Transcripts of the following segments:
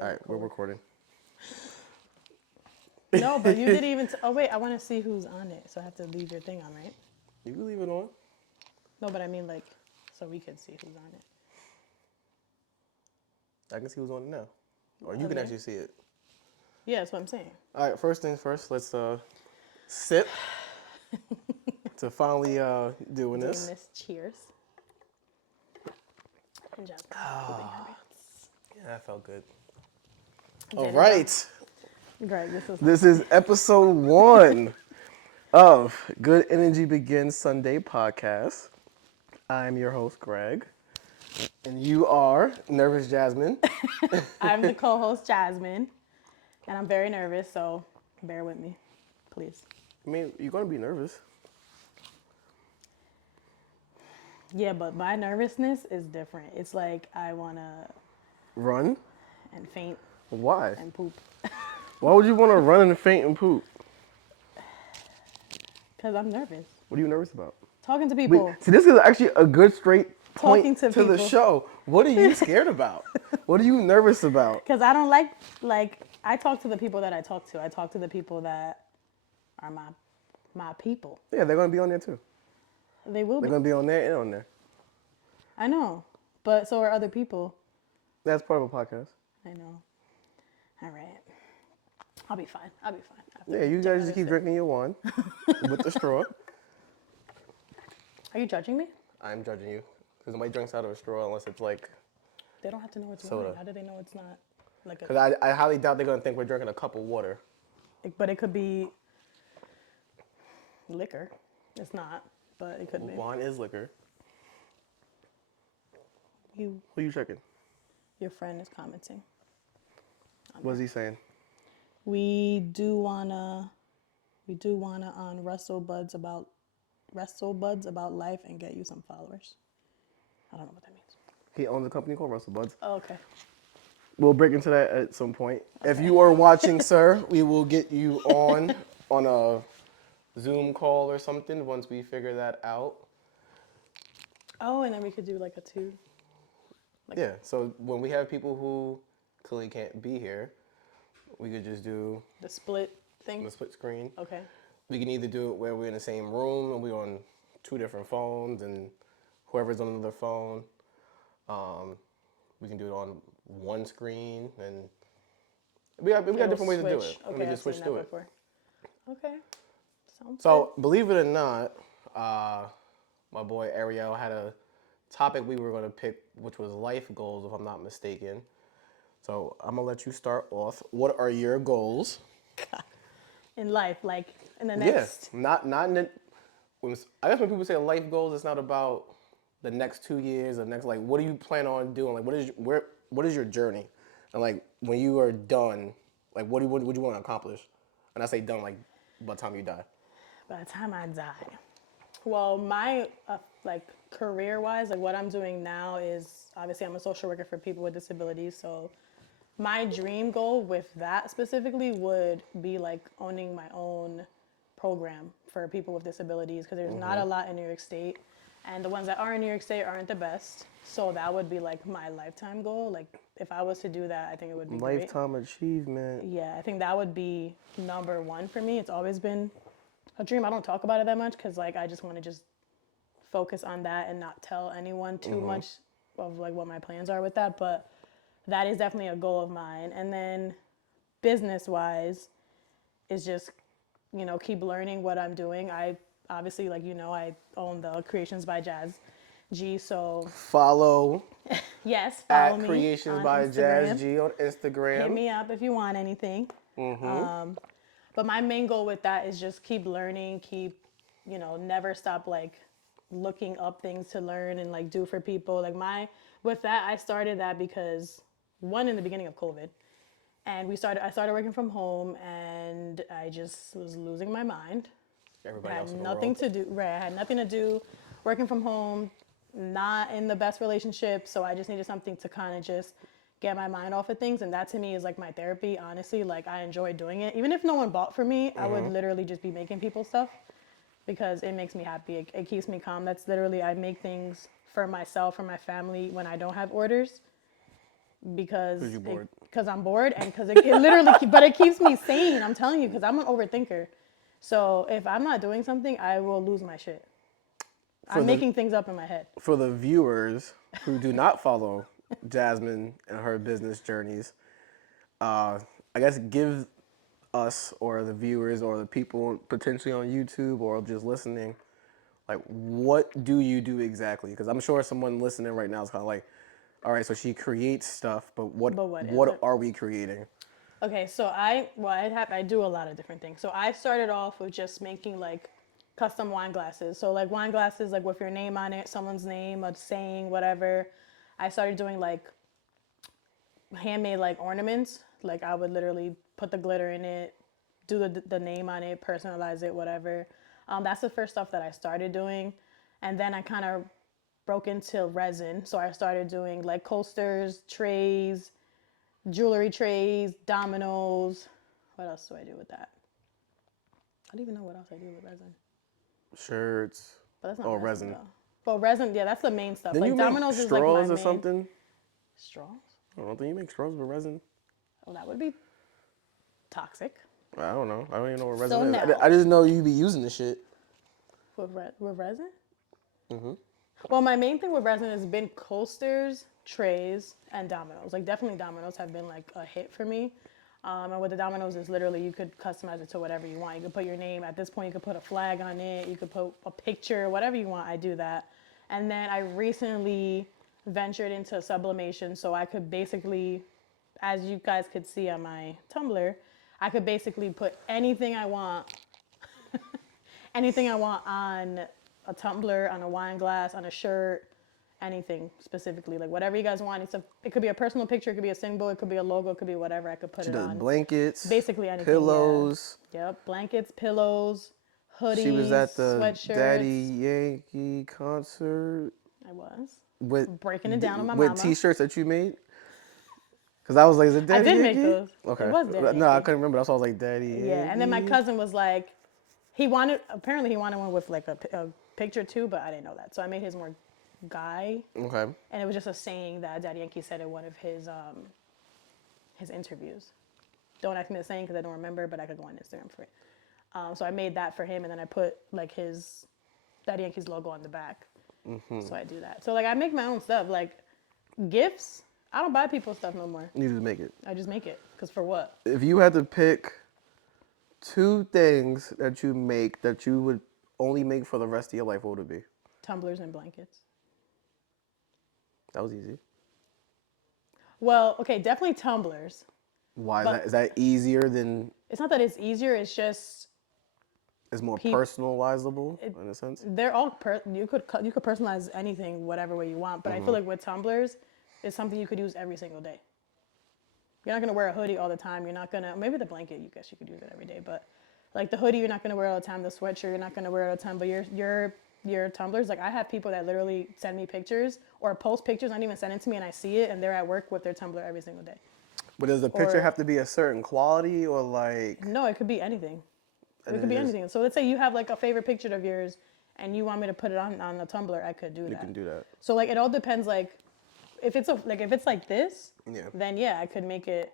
All right, we're recording. No, but you didn't even. Oh wait, I want to see who's on it, so I have to leave your thing on, right? You can leave it on. No, but I mean like, so we could see who's on it. I can see who's on it now, or you can actually see it. Yeah, that's what I'm saying. All right, first things first. Let's sip to finally doing this. Cheers. And Jasmine pooping her pants. Yeah, that felt good. There All you right, go. Greg, this is. this is episode 1 of Good Energy Begins Sunday podcast. I'm your host, Greg, and you are Nervous Jazmin. I'm the co-host Jasmine, and I'm very nervous, so bear with me, please. I mean, you're gonna be nervous. Yeah, but my nervousness is different. It's like I wanna Run? and faint Why? and poop. Why would you want to run and faint and poop? Cause I'm nervous. What are you nervous about? Talking to people. See, this is actually a good straight point Talking to the people. show. What are you scared about? What are you nervous about? Because I don't like I talk to the people that I talk to. I talk to the people that are my people. Yeah, they're going to be on there too. They will They're be. going to be on there and on there. I know. But so are other people. That's part of a podcast. I know. All right. I'll be fine. I'll be fine. Yeah, you guys just keep drinking your wine with the straw. Are you judging me? I'm judging you. Because nobody drinks out of a straw unless it's like They don't have to know it's soda. wine. How do they know it's not like a... Because I highly doubt they're going to think we're drinking a cup of water. But it could be liquor. It's not, but it could be. Wine is liquor. Who are you checking? Your friend is commenting. What's he saying? We do wanna wrestle buds about life and get you some followers. I don't know what that means. He owns a company called Russell Buds. Oh, okay. We'll break into that at some point. Okay. If you are watching, sir, we will get you on a Zoom call or something once we figure that out. Oh, and then we could do like a two. Yeah, so when we have people who clearly can't be here, we could just do the split thing. The split screen. Okay. We can either do it where we're in the same room and we're on 2 different phones and whoever's on another phone. We can do it on one screen and we got different ways to do it. Okay, we just switch to it. Okay. Sounds So believe it or not, my boy Ariel had a topic we were going to pick, which was life goals, if I'm not mistaken. So I'm going to let you start off. What are your goals? In life, like in the next... Yeah, not in the... I guess when people say life goals, it's not about the next 2 years, the next, like, what do you plan on doing? Like, what is your journey? And, like, when you are done, like, what do you want to accomplish? And I say done, like, by the time you die. By the time I die. Well, my, career-wise, like, what I'm doing now is, obviously, I'm a social worker for people with disabilities, so my dream goal with that specifically would be, like, owning my own program for people with disabilities, because there's not a lot in New York State, and the ones that are in New York State aren't the best, so that would be, like, my lifetime goal. Like, if I was to do that, I think it would be great. Lifetime achievement. Yeah, I think that would be number one for me. It's always been a dream. I don't talk about it that much because, like, I just want to just focus on that and not tell anyone too much of, like, what my plans are with that. But that is definitely a goal of mine. And then business-wise is just, keep learning what I'm doing. I obviously, I own the Creations by Jazz G, so... Follow Yes, follow me Creations on by Instagram. Jazz G on Instagram. Hit me up if you want anything. But my main goal with that is just keep learning, never stop, like, looking up things to learn and, like, do for people. Like, with that, I started that because, one, in the beginning of COVID, and I started working from home, and I just was losing my mind. Everybody else in the nothing world. to do. Right, I had nothing to do, working from home, not in the best relationship, so I just needed something to kind of just get my mind off of things, and that to me is like my therapy, honestly. Like, I enjoy doing it. Even if no one bought for me, I would literally just be making people stuff because it makes me happy. It keeps me calm. That's literally, I make things for myself, for my family when I don't have orders because... Because you're bored. because I'm bored and because it literally, but it keeps me sane. I'm telling you, because I'm an overthinker. So if I'm not doing something, I will lose my shit. For I'm the making things up in my head. for the viewers who do not follow Jasmine and her business journeys, I guess give us or the viewers or the people potentially on YouTube or just listening, like what do you do exactly? Because I'm sure someone listening right now is kind of like, all right, so she creates stuff, but But what is what it? are we creating? Okay, so I do a lot of different things. So I started off with just making like custom wine glasses. So like wine glasses like with your name on it, someone's name, a saying, whatever. I started doing like handmade like ornaments. Like I would literally put the glitter in it, do the name on it, personalize it, whatever. That's the first stuff that I started doing, and then I kind of broke into resin. So I started doing like coasters, trays, jewelry trays, dominoes. What else do I do with that? I don't even know what else I do with resin. Shirts But that's not or resin resin? though. But resin, yeah, that's the main stuff. Then you Like make dominoes is like my straws or main something? straws. I don't think you make straws with resin. Oh, that would be toxic. I don't know. I don't even know what So resin is. now, I just know you be using the shit. with resin? Well, my main thing with resin has been coasters, trays, and dominoes. Like definitely dominoes have been like a hit for me. And with the dominoes, is literally you could customize it to whatever you want. You could put your name. At this point, you could put a flag on it. You could put a picture, whatever you want. I do that. And then I recently ventured into sublimation, so I could basically, as you guys could see on my Tumblr, I could basically put anything I want on a tumbler, on a wine glass, on a shirt, anything specifically, like whatever you guys want. It could be a personal picture, it could be a symbol, it could be a logo, it could be whatever. I could put She it does on. blankets, Basically anything, pillows. yeah. Yep, blankets, pillows, She was at hoodies, the Daddy sweatshirts. Yankee concert I was with breaking it down with my with mama. T-shirts that you made. Cause I was like, is it I Daddy did make Yankee? those. It Okay. was Daddy No, I Yankee. couldn't remember. That's why I was like, Daddy Yeah, and then my Yankee. cousin was like, apparently he wanted one with like a picture too, but I didn't know that. So I made his more guy, Okay. and it was just a saying that Daddy Yankee said in one of his interviews. Don't ask me the saying because I don't remember, but I could go on Instagram for it. So I made that for him, and then I put like his Daddy Yankee's logo on the back. So I do that. So like I make my own stuff. Like gifts, I don't buy people stuff no more. You just make it. I just make it. Cause for what? If you had to pick two things that you make that you would only make for the rest of your life, what would it be? Tumblers and blankets. That was easy. Well, okay, definitely tumblers. Why is But that? Is that easier than? it's not that it's easier. It's just It's more Peop- personalizable in a sense. they're all you could personalize anything whatever way you want. But I feel like with tumblers, it's something you could use every single day. You're not gonna wear a hoodie all the time. You're not gonna maybe the blanket. You guess you could use it every day, but like the hoodie, you're not gonna wear all the time. The sweatshirt, you're not gonna wear all the time. But your tumblers, like I have people that literally send me pictures or post pictures, not even send it to me, and I see it, and they're at work with their tumbler every single day. But does the picture Or have to be a certain quality or like? no, it could be anything. And It could then be just anything. So let's say you have like a favorite picture of yours, and you want me to put it on the Tumblr, I could do you that. can do that. So like it all depends. Like if it's like this, Yeah. then yeah, I could make it.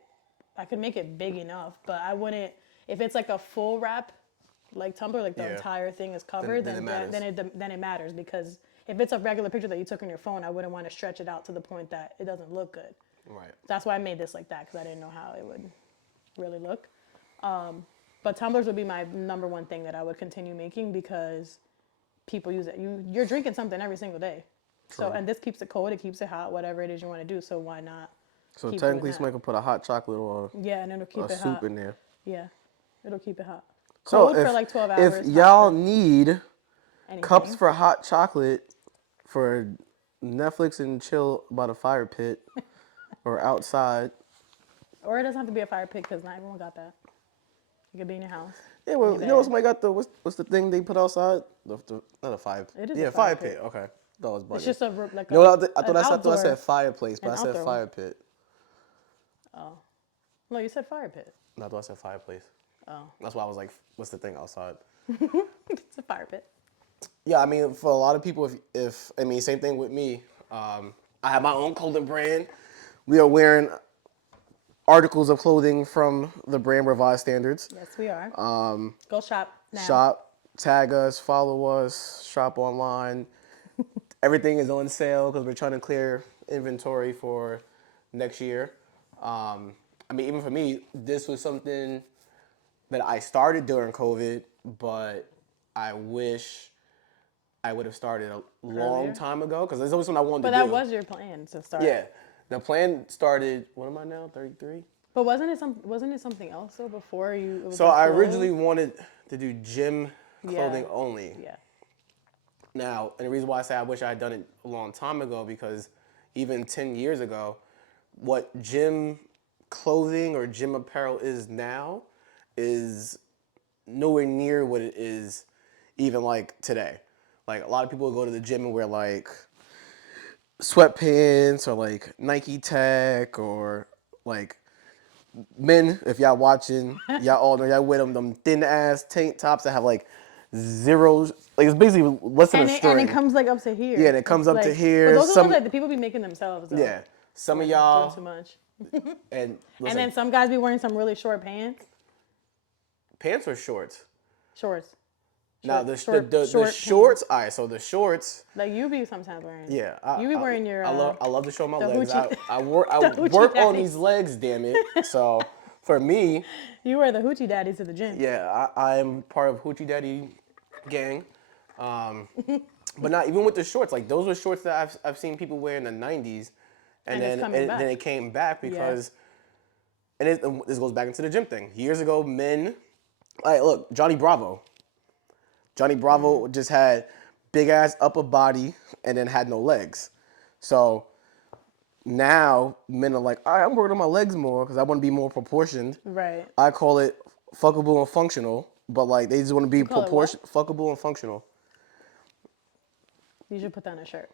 I could make it big enough, but I wouldn't. If it's like a full wrap, like Tumblr, like the Yeah. entire thing is covered, then it matters. then it matters because if it's a regular picture that you took on your phone, I wouldn't want to stretch it out to the point that it doesn't look good. Right. That's why I made this like that because I didn't know how it would really look. But tumblers would be my number one thing that I would continue making because people use it. You're drinking something every single day. So True. and this keeps it cold, it keeps it hot, whatever it is you want to do. So why not? So keep technically, doing that? somebody could put a hot chocolate or Yeah, and it'll keep a it soup hot. in there. Yeah, it'll keep it hot. So Cold if for like 12 hours. if hot y'all for need anything. cups for hot chocolate for Netflix and chill by the fire pit or outside. Or it doesn't have to be a fire pit because not everyone got that. You could be in your house. Yeah, in well, your you know bed. somebody got the what's the thing they put outside? Not a fire. It is yeah, a fire fire pit. Okay, that was bugging. It's just like No, I an thought I outdoor. said fireplace, but an I said outdoor fire pit. No, you said fire pit. No, I thought I said fireplace. Oh, That's why I was like, what's the thing outside? it's a fire pit. Yeah, I mean, for a lot of people, if I mean, same thing with me. I have my own clothing brand. We are wearing articles of clothing from the brand Revised Standards. Yes, we are. Go shop now. Shop, tag us, follow us, shop online. Everything is on sale because we're trying to clear inventory for next year. I mean, even for me, this was something that I started during COVID, but I wish I would have started a long Earlier? time ago because there's always something I wanted But to do. that was your plan to start. Yeah, the plan started. What am I now? 33. But wasn't it something else though before you? It was So like I clothes? originally wanted to do gym clothing Yeah. only. Yeah. Now, and the reason why I say I wish I had done it a long time ago because even 10 years ago, what gym clothing or gym apparel is now is nowhere near what it is even like today. Like a lot of people go to the gym and wear like sweatpants or like Nike Tech or like men, if y'all watching, y'all all know y'all wear them thin ass tank tops that have like zeros. Like it's basically less than a And it string. comes like up to here. Yeah, and it comes It's up to like, here. But those are the Some ones that the people be making themselves though. yeah, some of Doing too y'all much. and listen, And then some guys be wearing some really short pants. pants or shorts. Shorts. Now the short shorts. All right, so the shorts. Like you be sometimes wearing. Yeah, You be wearing your. I love to show my the legs. hoochie- I work the hoochie work on daddies. these legs, damn it. So for me, You wear the hoochie daddy to the gym. yeah, I am part of Hoochie Daddy gang. But not even with the shorts. Like those were shorts that I've seen people wear in the '90s, And it's coming back. then it came back because, and this goes back into the gym thing. Years ago, men, like look, Johnny Bravo. Johnny Bravo just had big ass upper body and then had no legs. So now men are like, all right, I'm working on my legs more because I want to be more proportioned. Right. I call it fuckable and functional, but like they just want to be call it what? fuckable and functional. You should put that on a shirt.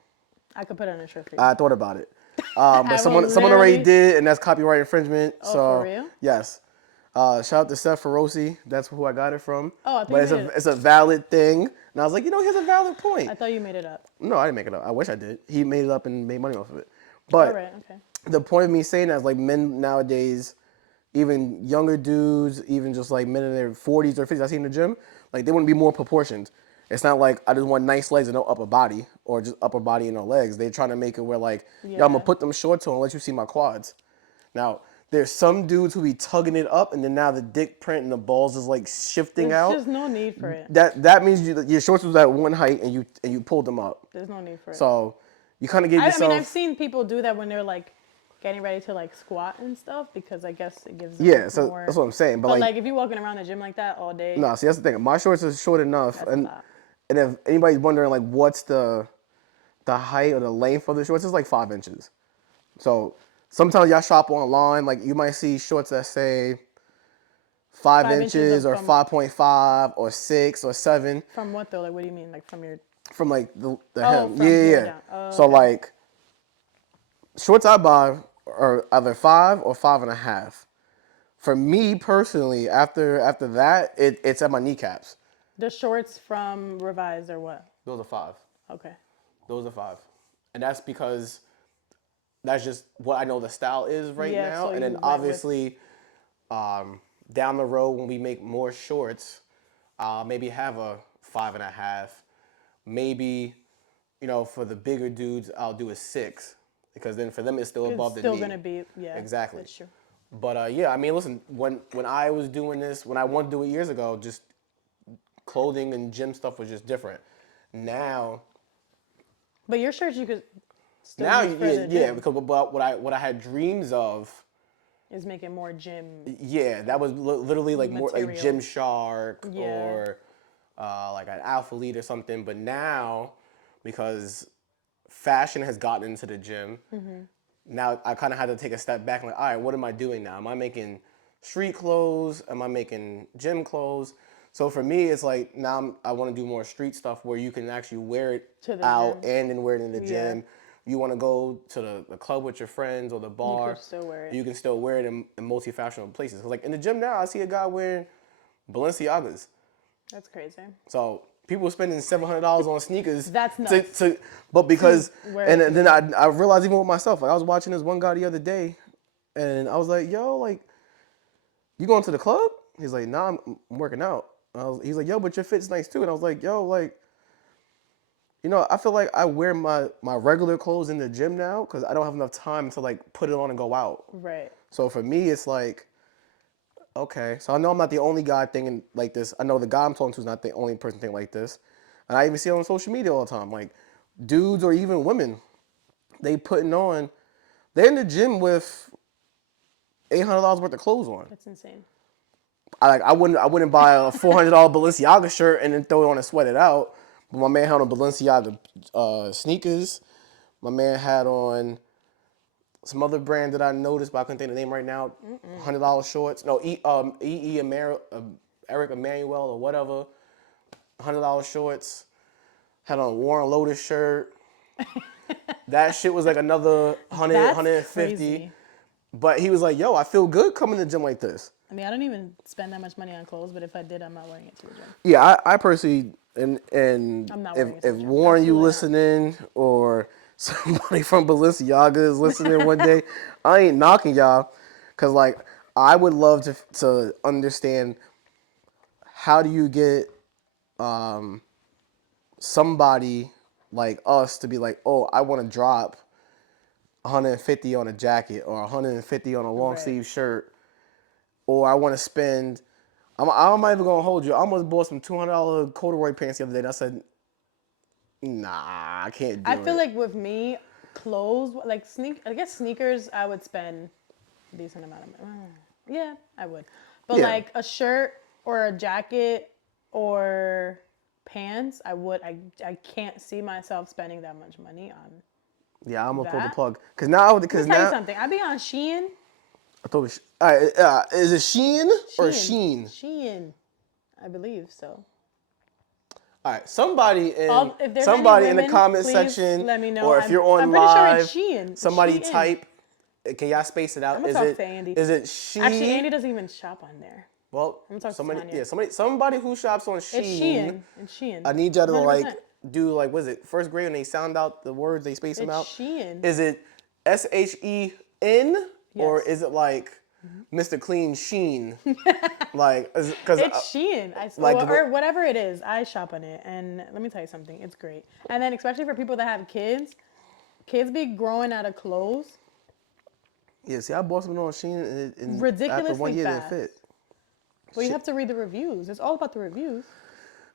I could put it on a shirt for you. I thought about it, I but will someone already literally- did, and that's copyright infringement. Oh, so for real? yes, shout out to Seth Feroci. That's who I got it from. Oh, I thought but you it's made it. it's a valid thing, and I was like, here's a valid point. I thought you made it up. No, I didn't make it up. I wish I did. He made it up and made money off of it. But All right. Okay. the point of me saying that is like men nowadays, even younger dudes, even just like men in their 40s or 50s, I see in the gym, like they want to be more proportioned. It's not like I just want nice legs and no upper body or just upper body and no legs. They're trying to make it where like, yo, I'm Yeah. gonna put them shorts on and let you see my quads. Now, there's some dudes who be tugging it up and then now the dick print and the balls is like shifting There's out. just no need for it. That means your shorts was at one height and you pulled them up. There's no need for it. So you kind of give I yourself. mean, I've seen people do that when they're like getting ready to like squat and stuff because I guess it gives them yeah, so more. that's what I'm saying. But But like, like if you're walking around the gym like that all day, no, see that's the thing. My shorts are short enough, that's a and lot. and if anybody's wondering like what's the height or the length of the shorts, it's like 5 inches. So sometimes y'all shop online, like you might see shorts that say 5 inches inches of or from- 5.5 or 6 or 7 From what though? Like what do you mean? Like from your from like the Oh, hem. from Yeah, here yeah. down. Oh, So okay. like shorts I buy are either 5 or 5.5. For me personally, after that, it's at my kneecaps. the shorts from Revise or what? Those are 5. Okay. Those are 5. And that's because that's just what I know the style is right Yeah, now. so And you then went obviously, down the road when we make more shorts, maybe have a 5.5. Maybe, for the bigger dudes, I'll do a 6 because then for them it's still above It's the still knee. gonna be Exactly. That's true. But yeah, I mean, listen, when I was doing this, when I wanted to do it years ago, just clothing and gym stuff was just different. Now, But your shirts you could still now use for yeah, the yeah, gym. because what I had dreams of, Is making more gym. yeah, that was literally like more like Material. Gymshark Yeah. or like an Alpha Lead or something. But now, because fashion has gotten into the gym, now I kind of had to take a step back and like, all right, what am I doing now? Am I making street clothes? Am I making gym clothes? So for me, it's like now I want to do more street stuff where you can actually wear it To the out gym. and then wear it in the Yeah. gym. You want to go to the club with your friends or the bar. still wear it. You can still wear it in multi-fashionable places. 'Cause like in the gym now, I see a guy wearing Balenciagas. That's crazy. So people spending $700 on sneakers. That's nuts. But because wear and it then I realized even with myself, like I was watching this one guy the other day, And I was like, yo, like, you going to the club? He's like, nah, I'm working out. He's like, yo, but your fit's nice too. And I was like, yo, like, I feel like I wear my regular clothes in the gym now because I don't have enough time to like put it on and go out. Right. So for me, it's like, okay. So I know I'm not the only guy thinking like this. I know the guy I'm talking to is not the only person thinking like this. And I even see it on social media all the time. Like dudes or even women, they putting on, they're in the gym with $800 worth of clothes on. That's insane. I wouldn't buy a $400 Balenciaga shirt and then throw it on and sweat it out. But my man had on Balenciaga sneakers. My man had on some other brand that I noticed, but I couldn't think of the name right now. $100 shorts. No, Eric Emanuel or whatever. $100 shorts. Had on a Warren Lotus shirt. That shit was like another 100, That's 150. crazy. But he was like, yo, I feel good coming to the gym like this. I mean, I don't even spend that much money on clothes, but if I did, I'm not wearing it to the gym. Yeah, I personally, and I'm not if, wearing it to if the gym. Warren, you Absolutely not. listening, or somebody from Balenciaga is listening one day, I ain't knocking y'all, because like, I would love to understand how do you get somebody like us to be like, oh, I want to drop 150 on a jacket or 150 on a long Right. sleeve shirt, or I want to spend. I'm not even gonna hold you. I almost bought some $200 corduroy pants the other day, and I said, nah, I can't do I it. feel like with me, clothes, like I guess sneakers, I would spend a decent amount of money. Yeah, I would. But Yeah. like a shirt or a jacket or pants, I can't see myself spending that much money on. Yeah, I'm gonna pull the That? plug because now Let me tell you something. I be on Shein. I thought all right, is it Shein or Sheen? Shein. I believe so. All right, somebody If there's any in the women, comment please section, let me know. or if you're on I'm pretty sure it's live, Shein. somebody Shein. type. Can y'all space it out? I'm gonna talk to Andy. Is it She? Actually, Andy doesn't even shop on there. Well, I'm gonna talk to Tanya. yeah, somebody who shops on It's Shein. Shein. It's Shein. I need y'all to 100%. like do like, what is it, first grade when they sound out the words, they space them It's out. Shein. Is it SHEN or Yes. is it like Mr. Clean Sheen? Like, because It's Shein. Or whatever it is. I shop on it, and let me tell you something. It's great. And then especially for people that have kids be growing out of clothes yeah, see, I bought something on Sheen and after ridiculously 1 year it fast. didn't fit. But you have to read the reviews. It's all about the reviews.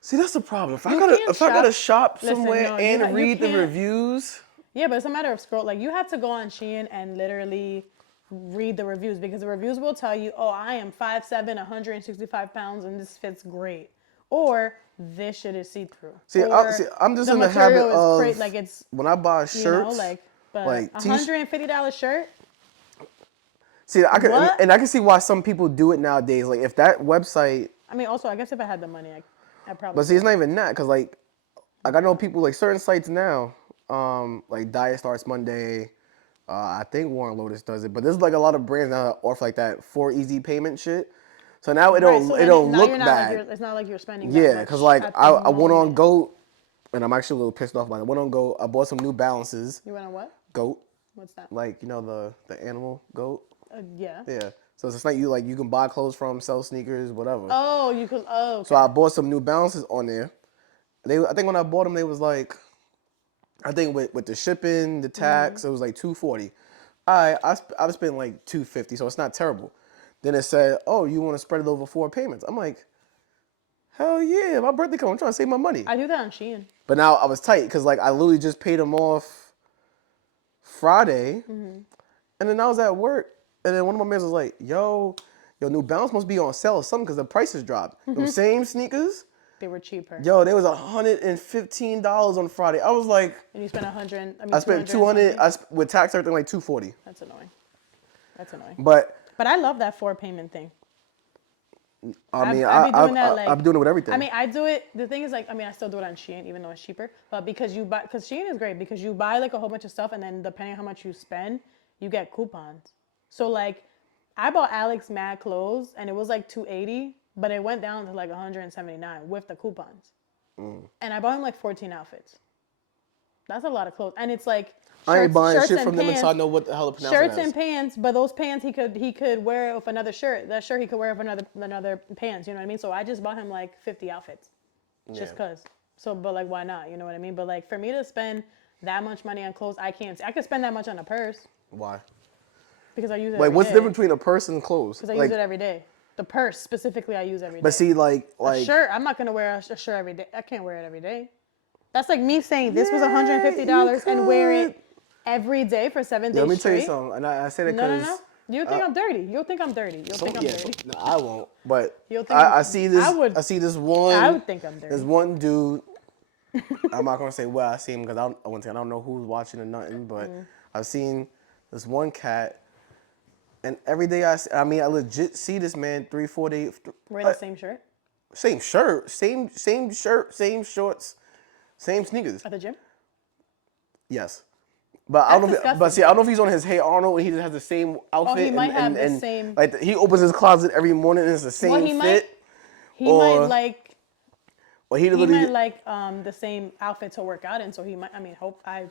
See, that's the problem. If You I can't gotta shop- shop Listen, somewhere no, and you read the can't- reviews. Yeah, but it's a matter of scroll. Like you have to go on Shein and literally read the reviews because the reviews will tell you, oh, I am 5'7", 165 pounds, and this fits great. Or this shit is see-through. See, Or I'm just the in the habit material is of great. Like it's, when I buy shirts, but like $150 shirt. See, I can What? and I can see why some people do it nowadays. Like if that website, I mean, also, I guess if I had the money, I probably. but see, it's not even that because like I know people like certain sites now, like Diet Starts Monday. I think Warren Lotus does it, but there's like a lot of brands now that offer like that for easy payment shit. So now Right, so then it'll now look you're not bad. like it's not like you're spending that Yeah, much because like at the I went on moment. Goat, and I'm actually a little pissed off about it. I went on Goat. I bought some New Balances. You went on what? Goat, What's that? like the animal goat. Yeah. Yeah. So it's like you can buy clothes from, sell sneakers, whatever. Oh, you could. Oh, okay. So I bought some New Balances on there. I think when I bought them, they was like, I think with the shipping, the tax, it was like $240. I've spent like $250, so it's not terrible. Then it said, oh, you want to spread it over 4 payments? I'm like, hell yeah, my birthday come, I'm trying to save my money. I do that on Shein. But now I was tight because like I literally just paid them off Friday, and then I was at work, and then one of my mates was like, yo, New Balance must be on sale or something because the prices dropped. Them same sneakers, They were cheaper. yo, they was $115 on Friday. I was like, And you spent 100. I mean, I spent 200. with tax everything like $240. That's annoying. That's annoying. But I love that 4 payment thing. I mean, I be doing that, like, I'm doing it with everything. I mean, I do it. The thing is, like, I mean, I still do it on Shein, even though it's cheaper. But because Shein is great because you buy like a whole bunch of stuff, and then depending on how much you spend, you get coupons. So like, I bought Alex mad clothes, and it was like $280, but it went down to like $179 with the coupons. And I bought him like 14 outfits. That's a lot of clothes, and it's like I ain't buying shirts shit and from them pants. until I know what the hell to pronounce Shirts it as. and pants, but those pants he could wear with another shirt. That shirt he could wear with another pants. You know what I mean? So I just bought him like 50 outfits, just Yeah. cause. So, but like, why not? You know what I mean? But like, for me to spend that much money on clothes, I can't. I could spend that much on a purse Why? because I use it Like, every what's the day. difference between a purse and clothes? Because I use Like, it every day. The purse specifically, I use every but day. see, A shirt, I'm not gonna wear a shirt every day. I can't wear it every day. That's like me saying this was yeah, you $150 and wear could. it every day for 7 Yeah, let days me tell you straight. something, and I say that No, no, no. because You think I'm dirty? You'll think I'm dirty. You'll think I'm yeah, dirty. but no, I won't. But You'll think I'm. I see I this. would. I see this I one. would think I'm There's dirty. one dude. I'm not gonna say where I see him because I don't know who's watching or nothing. But I've seen this one cat, and every day I mean, I legit see this man 3 4 days. Wearing the same shirt Same shirt, same shirt, same shorts, same sneakers. at the gym. Yes. But I That's don't know. But disgusting. see, I don't know if he's on his Hey Arnold and he just has the same Oh, he outfit might have the and same. like he opens his closet every morning and it's the Well, same fit. He might Or like. or he He might literally. like the same outfit to work out in. So he might. I mean, hope I.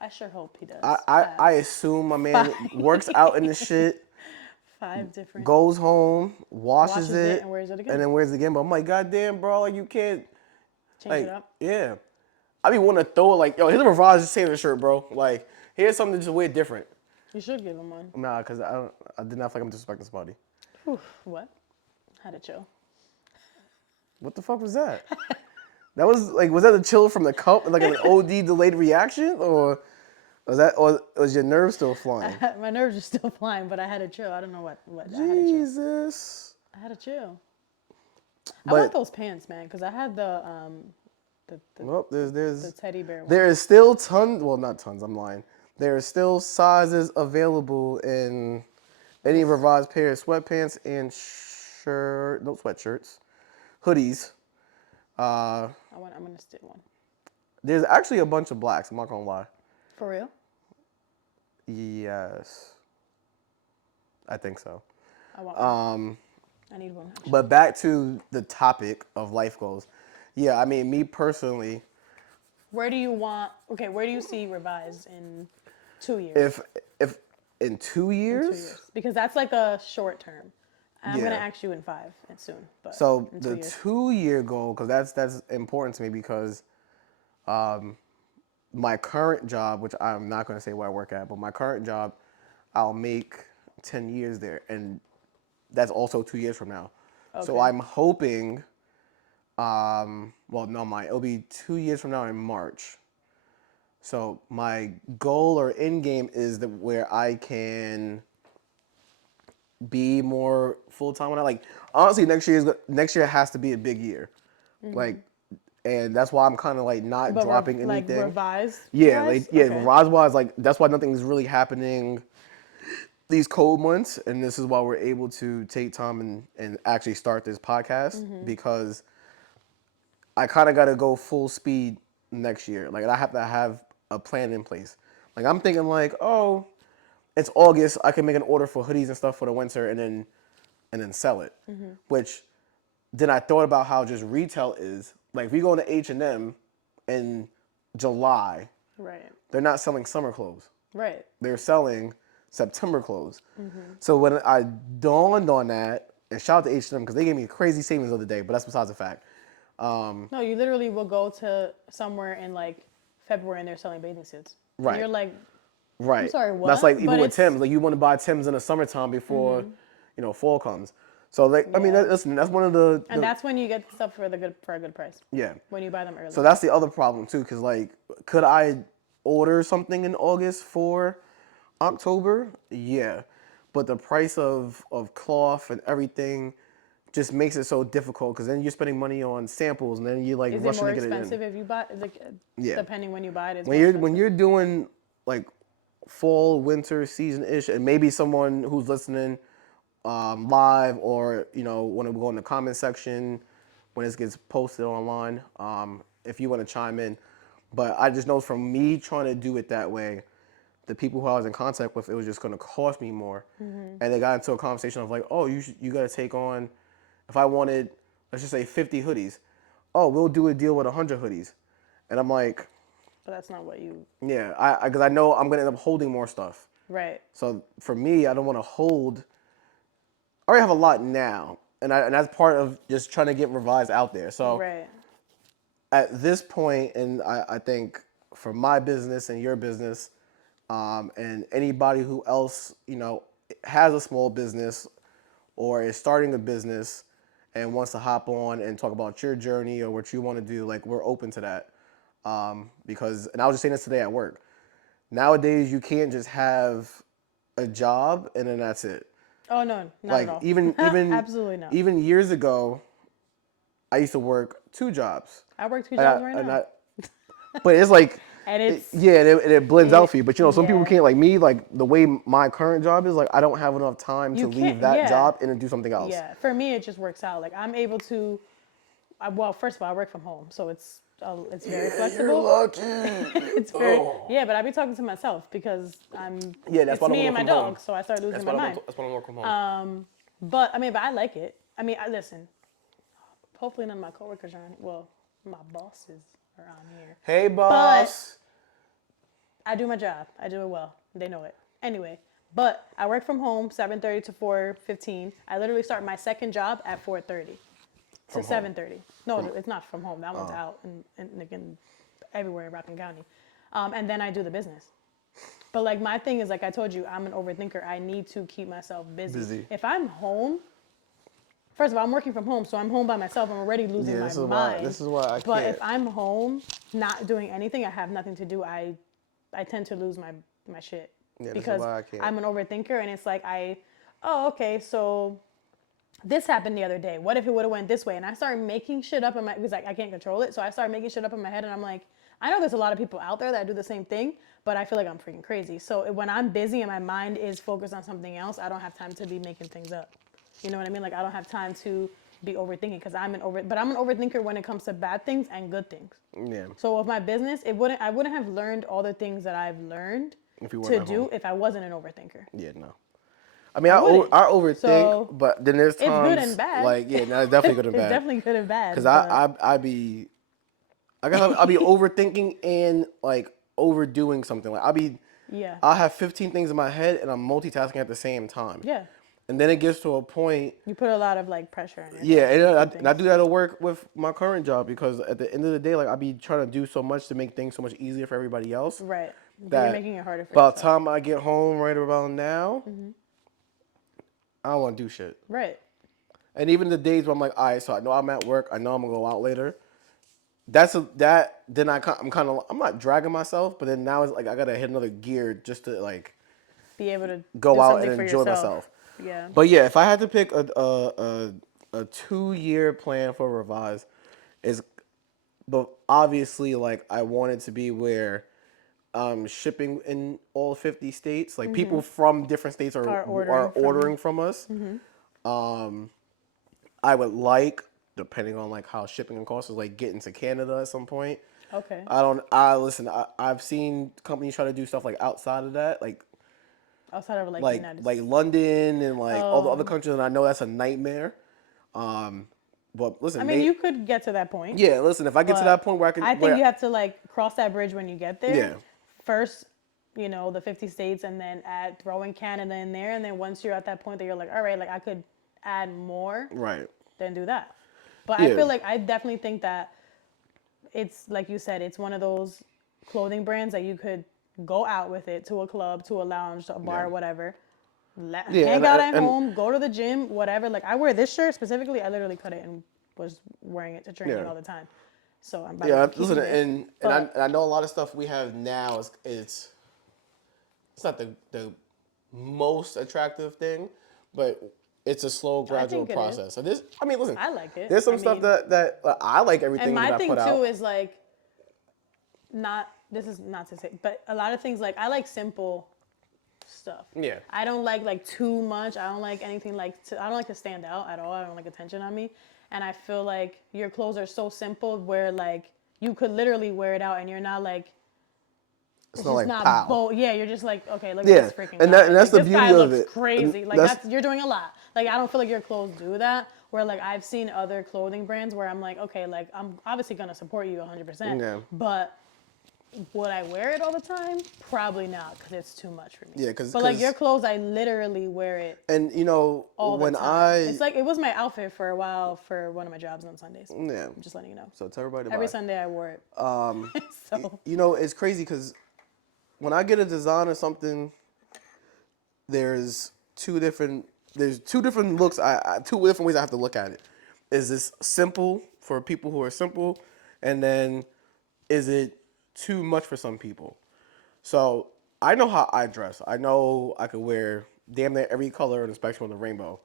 I sure hope he does. I assume my man works out in the shit, Five different. goes home, washes Washes it it, and wears it again. and then wears it again. But I'm like, goddamn, bro, like you can't, Change it like, up. yeah. I be wanting to throw it like, yo, here's a Raj Taylor shirt, bro. Like, here's something to just wear different. You should give him one. Nah, cause I did not feel like I'm disrespecting somebody. Whew, what? Had to chill. What the fuck was that? That was like, was that a chill from the cup, like an OD delayed reaction, or was your nerves still flying? My nerves are still flying, but I had to chill. I don't know what. I had to chill. Jesus. I had to chill. I But want those pants, man, because I had the well, the there's teddy bear one. there is still tons. Well, not tons. I'm lying. There is still sizes available in any revised pair of sweatpants and no sweatshirts, hoodies. I'm gonna steal one. There's actually a bunch of blacks. I'm not gonna lie. For real? Yes, I think so. I want one. I need one. Actually. But back to the topic of life goals. Yeah, I mean, me personally, Where do you want? Okay, where do you see revised in 2 years? if in 2 years, 2 years, because that's like a short term. I'm gonna Yeah. ask you in 5 and soon, but so in the 2 years. 2 year goal, because that's important to me because my current job, which I'm not going to say where I work at, but my current job, I'll make 10 years there, and that's also 2 years from now. So Okay. I'm hoping, well, no, it'll be 2 years from now in March. So my goal or end game is that where I can be more full time on it. Like honestly, next year has to be a big year, like, and that's why I'm kind of like not But dropping like anything. revised. Yeah, Revised? like yeah, Okay. Raj wise, like that's why nothing's really happening these cold months, and this is why we're able to take time and actually start this podcast because I kind of got to go full speed next year. Like I have to have a plan in place. Like I'm thinking like, oh, it's August, I can make an order for hoodies and stuff for the winter, and then sell it. Which then I thought about how just retail is. Like if we go into H&M in July, Right. they're not selling summer clothes. Right. They're selling September clothes. So when I dawned on that, and shout out to H&M because they gave me crazy savings the other day, but that's besides the fact. No, you literally will go to somewhere in like February and they're selling bathing suits. Right. And you're like, Right. sorry, what? That's like even But with it's- Tim's. Like you want to buy Tim's in the summertime before, fall comes. So like I mean, Yeah. listen, that's one of the and that's when you get stuff for a good price. yeah. When you buy them early. So that's the other problem too, because like, could I order something in August for October? Yeah, but the price of cloth and everything just makes it so difficult because then you're spending money on samples and then you're like Is it rushing more to get it in. expensive if you buy? Like, Yeah. Depending when you buy it, it's When more you're when expensive? you're doing like fall winter season ish, and maybe someone who's listening live or want to go in the comment section when this gets posted online, if you want to chime in. But I just know from me trying to do it that way, the people who I was in contact with, it was just going to cost me more. And they got into a conversation of like, oh, you got to take on, if I wanted, let's just say 50 hoodies, oh, we'll do a deal with 100 hoodies. And I'm like, But that's not what you. Yeah, because I know I'm gonna end up holding more stuff. Right. So for me, I don't want to hold. I already have a lot now, and that's part of just trying to get revised out there. So Right. at this point, and I think for my business and your business, and anybody who else has a small business or is starting a business and wants to hop on and talk about your journey or what you want to do, like we're open to that. Because, and I was just saying this today at work. Nowadays, you can't just have a job and then that's it. Oh no, not at Like all. even Absolutely not. even years ago, I used to work 2 jobs. I work 2 And jobs right now, but it's like, and it's yeah, and it blends out it. for you. But some people Yeah. can't, like me, like the way my current job is, like I don't have enough time to You leave can't. that Yeah. job and then do something else. Yeah. For me, it just works out. Like I'm able to. Well, first of all, I work from home, so it's very You're flexible. lucky. It's very yeah, but I be talking to myself because Yeah, that's it's why I don't me work and my from home. dog, so I start losing That's my why I mind. don't. That's why I don't work from home. But I mean, but I like it. I mean, I listen. Hopefully, none of my coworkers are on. Well, my bosses are on here, Hey, but boss. I do my job. I do it well. They know it. Anyway, but I work from home 7:30 to 4:15. I literally start my second job at 4:30 to 7:30. No, it's not from home. That one's out and everywhere in Rockland County. And then I do the business. But like my thing is, like I told you, I'm an overthinker. I need to keep myself busy. If I'm home, first of all, I'm working from home, so I'm home by myself. I'm already losing Yeah, my this is why. mind. This is why I But can't. if I'm home, not doing anything, I have nothing to do. I tend to lose my shit Yeah, this is because why I can't. I'm an overthinker, and it's like oh okay, so this happened the other day. What if it would have went this way? And I started making shit up in my because I can't control it. So I started making shit up in my head, and I'm like, I know there's a lot of people out there that do the same thing, but I feel like I'm freaking crazy. So when I'm busy and my mind is focused on something else, I don't have time to be making things up. You know what I mean? Like I don't have time to be overthinking because I'm an overthinker when it comes to bad things and good things. Yeah. So with my business, I wouldn't have learned all the things that I've learned If you weren't to at do home. if I wasn't an overthinker. Yeah, no. I mean, Wouldn't. I overthink, So but then there's it's good and times bad. like yeah, no, it's definitely good and It's bad. definitely good and bad. Cause But I guess I'll be overthinking and like overdoing something. Like yeah, I'll have 15 things in my head and I'm multitasking at the same time. yeah. And then it gets to a point. You put a lot of like pressure on yourself. Yeah, to and do I things. do that at work with my current job because at the end of the day, like I be trying to do so much to make things so much easier for everybody else. Right. But you're That making it harder for by the yourself. time I get home right about now, I don't want to do shit. Right. And even the days where I'm like, all right, so I know I'm at work, I know I'm gonna go out later. Then I'm not dragging myself, but then now it's like I gotta hit another gear just to like Be able to go do out something and for enjoy yourself. myself. Yeah. But yeah, if I had to pick a 2-year plan for Revise, is but obviously like I want it to be where shipping in all 50 states, like people from different states Are who ordering are from you. ordering from us. I would like, depending on like how shipping and costs is, like get into Canada at some point. Okay. I've seen companies try to do stuff like outside of that, Outside of like the like United like States. London and like all the other Oh. countries, and I know that's a nightmare. But I listen, mean, you could get to that point. yeah, listen, if I get to that But point where I can, I think you have to like cross that bridge when you get there. Yeah. First, the 50 states, and then add throwing Canada in there, and then once you're at that point that you're like, all right, like I could add more, right, then do that. But I Yeah. feel like I definitely think that it's like you said, it's one of those clothing brands that you could go out with it to a club, to a lounge, to a bar, Yeah. whatever. Yeah, Hang and out at and home, go to the gym, whatever. Like I wear this shirt specifically. I literally cut it and was wearing it to training Yeah. all the time. So I'm by the yeah, way, listen, keeping it. and I know a lot of stuff we have now is it's not the most attractive thing, but it's a slow, gradual think it is. process. So I mean, listen, I like it. there's some I stuff mean, that I like and everything my that I thing put too out. is like not. This is not to say, but a lot of things like I like simple stuff. Yeah. I don't like too much. I don't like anything I don't like to stand out at all. I don't like attention on me. And I feel like your clothes are so simple where like you could literally wear it out and you're not like It's it's not just like not pow. bold. Yeah, you're just like, okay, look Yeah, at this freaking and guy. that's Like the this guy beauty of looks it. crazy. And Like you're doing a lot. Like I don't feel like your clothes do that. Where like I've seen other clothing brands where I'm like, okay, like I'm obviously gonna support you 100%. Yeah. But Would I wear it all the time? Probably not, because it's too much for me. Yeah, because But like your clothes, I literally wear it and you know all the when time. I It's like it was my outfit for a while for one of my jobs on Sundays. yeah. I'm just letting you know. So tell everybody Every bye. Sunday I wore it. So You know it's crazy because when I get a design or something, there's two different looks. Two different ways I have to look at it. Is this simple for people who are simple, and then is it too much for some people? So I know how I dress. I know I could wear damn near every color in the spectrum of the rainbow,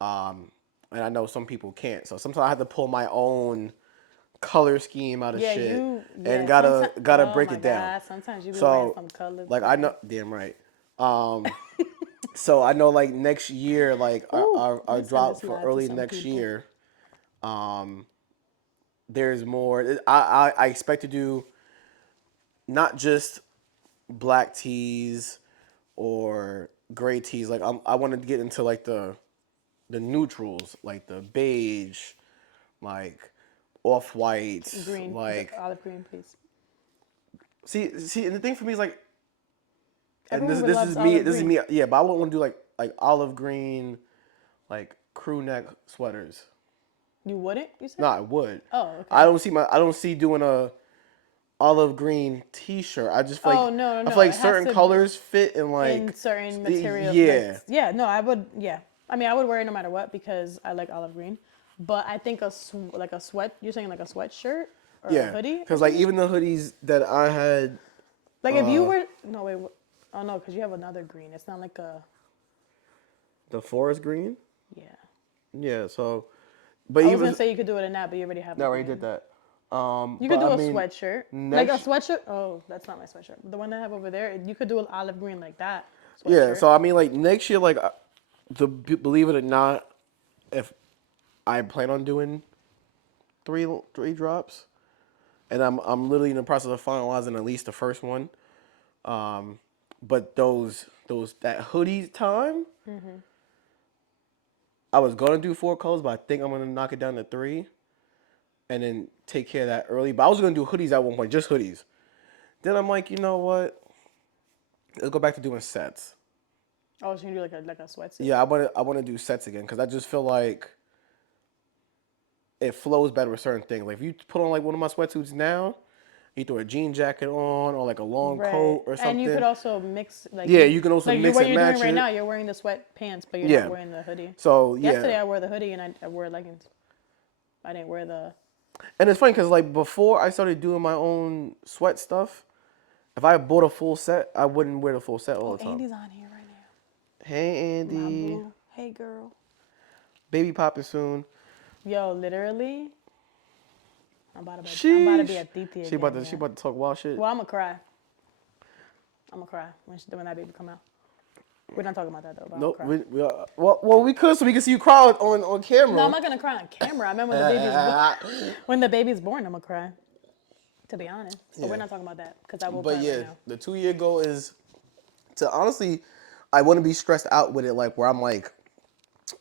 and I know some people can't. So sometimes I have to pull my own color scheme out of yeah, shit and Sometimes, gotta oh break my it down. God, sometimes you be wearing So some colors. like I Yeah. know damn right. So I know like next year, like Ooh, let our me send drop this for live to early some next people. year, there's more. I expect to do not just black tees or gray tees. Like I want to get into like the neutrals, like the beige, like off whites, Green, the like olive green, please. see. And the thing for me is like, and Everyone this loves is me. olive This is green. me. Yeah, but I wouldn't want to do like olive green, like crew neck sweaters. You wouldn't? You said? No, I would. Oh, okay. I don't see doing a olive green T-shirt. I just feel like Oh no, no, I feel no! like It has certain to be colors fit in in like certain material. Like yeah yeah, no, I would. Yeah, I mean, I would wear it no matter what because I like olive green. But I think like a sweat. You're saying like a sweatshirt or a yeah hoodie or because like something. even the hoodies that I had Like if you were no wait. Oh no, because you have another green. It's not like a the forest green yeah. yeah so but I was gonna even say you could do it in that, but you already have no the I already did green. that You could but I do a mean sweatshirt, like a next sweatshirt. Oh, that's not my sweatshirt. The one I have over there, you could do an olive green like that yeah sweatshirt. so I mean like next year like believe it or not if I plan on doing three drops and I'm literally in the process of finalizing at least the first one. But those that hoodie time, I was gonna do four colors, but I think I'm gonna knock it down to three, and then take care of that early. But I was gonna do hoodies at one point, just hoodies. Then I'm like, you know what? Let's go back to doing sets. Oh, so you do like a sweatsuit. Yeah, I wanna do sets again because I just feel like it flows better with certain things. Like if you put on like one of my sweatsuits now, you throw a jean jacket on or like a long Right. coat or And you could something. also mix Yeah, you can also like you mix what and you're doing match right now, it. you're wearing the sweatpants, but you're not Yeah. wearing the hoodie. So yeah, Yesterday I wore the hoodie and I wore leggings. I didn't wear the and it's funny because like before I started doing my own sweat stuff, if I bought a full set, I wouldn't wear the full set all Oh, the time. Andy's on here right Hey now. My Andy, boo. Hey girl. baby popping soon. Yo, literally, I'm about to be Sheesh. a titi again, She yeah. about to talk wild shit. Well, I'm gonna cry. I'm gonna cry when that baby come out. We're not talking about that though, but I'm gonna Nope. cry. Well we could so we can see you cry on No, I'm camera. not gonna cry on camera. I meant when the baby's born. When the baby's born, I'm gonna cry. To be honest, but we're Yeah. not talking about that because I will But cry right yeah, now. the 2 year goal is to honestly, I wouldn't be stressed out with it like where I'm like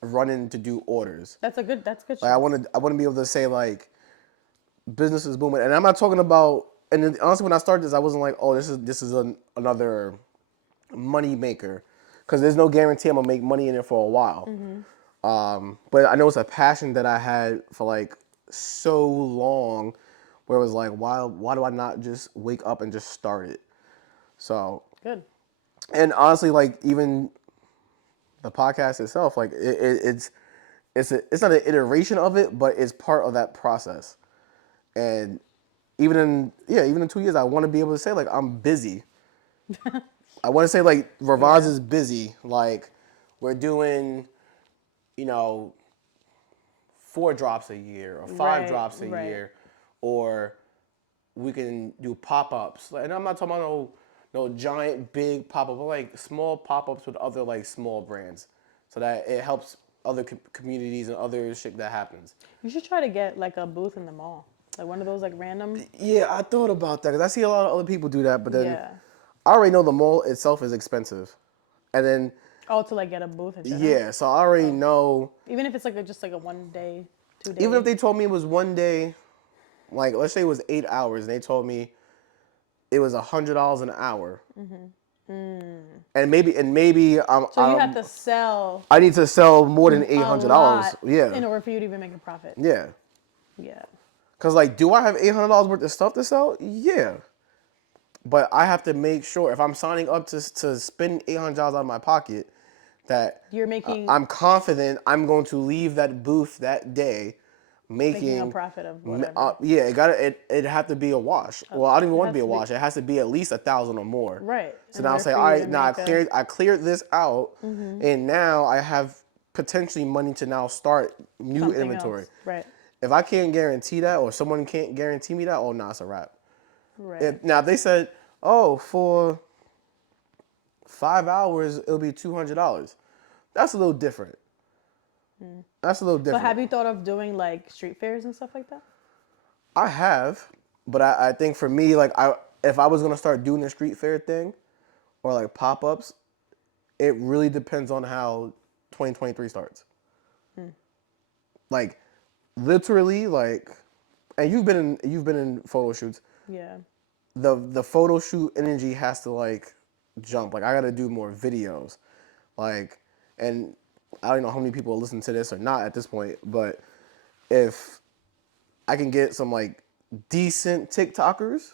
running to do orders. That's good Like stress. I want to be able to say like business is booming, and I'm not talking about. And then, honestly, when I started this, I wasn't like, oh, this is another money maker, because there's no guarantee I'm gonna make money in it for a while. But I know it's a passion that I had for like so long, where it was like, why do I not just wake up and just start it? So, Good. and honestly, like even the podcast itself, like it's not an iteration of it, but it's part of that process. And even in 2 years, I want to be able to say like I'm busy. I want to say like Ravaz Yeah. is busy. Like we're doing, you know, four drops a year or five Right. drops a Right. year, or we can do pop ups. And I'm not talking about no giant big pop up, but like small pop ups with other like small brands, so that it helps other communities and other shit that happens. You should try to get like a booth in the mall, like one of those like random. Yeah, I thought about that because I see a lot of other people do that, but then Yeah. I already know the mall itself is expensive. And then, Oh, to like get a booth and shit, huh? yeah, so I already know, Even if it's like just like a 1 day, two even if day. they told me it was one day, like let's say it was 8 hours, and they told me it was $100 an hour. And maybe So you have to sell I need to sell more than a $800. lot Yeah, in order for you to even make a profit. yeah. Yeah. Cause like, do I have $800 worth of stuff to sell? Yeah, but I have to make sure if I'm signing up to spend $800 out of my pocket, that You're making I'm confident I'm going to leave that booth that day making a making. profit of whatever. Yeah, it have to be a wash. Well, I don't even It want to has be a to be wash. It has to be at least 1,000 or more. right So in now I order say, for all you right, to now make a. I cleared this out, and now I have potentially money to now start new Something inventory. else. Right. If I can't guarantee that, or someone can't guarantee me that, oh no, it's a wrap. Right. Now if they said, oh, for 5 hours it'll be $200. That's a little different. That's a little But different. have you thought of doing like street fairs and stuff like that? I have, but I think for me, like if I was gonna start doing the street fair thing, or like pop ups, it really depends on how 2023 starts. Like literally, like, and you've been in photo shoots. Yeah. The photo shoot energy has to like jump. Like I got to do more videos, like, and I don't know how many people listen to this or not at this point, but if I can get some like decent TikTokers.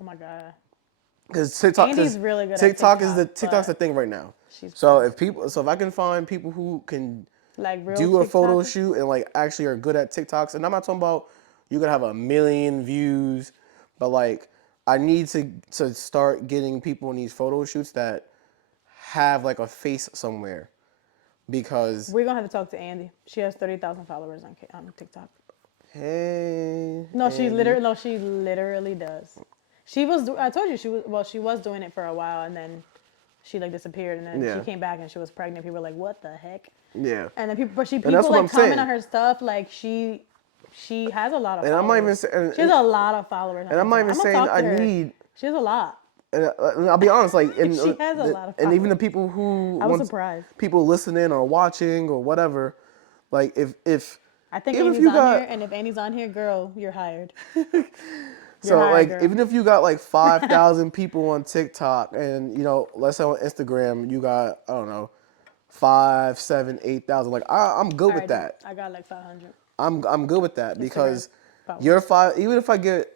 Oh my god. Because Andy's really good at TikTok's the but thing right now. she's So bad. if I can find people who can Like real do a photo TikTok. shoot and like actually are good at TikToks, and I'm not talking about you gonna have 1 million views, but like I need to start getting people in these photo shoots that have like a face somewhere, because We're gonna have to talk to Andy. She has 30,000 followers on TikTok. hey, No, Andy. she literally does. She was. I told you she was. Well, she was doing it for a while, and then she like disappeared, and then she Yeah, came back and she was pregnant. People were like, "What the heck?" yeah, And then and that's people what I'm like comment saying. on her stuff. Like she has a lot of And I'm not even followers. saying, She has a lot of followers on and I'm not Instagram. even I'm gonna saying talk I to her. need. She has a lot. And I'll be honest, like, She has a lot of and even the followers. people who I was want surprised. people listening or watching or whatever, like if I think even if Andy's you on here, got and if Andy's on here, girl, you're hired. You're so hired, like girl. even if you got like 5,000 people on TikTok, and let's say on Instagram you got, I don't know, 5, 7, 8,000, like I'm good with that. I got like 500. I'm good with that, Instagram because followers. even if I get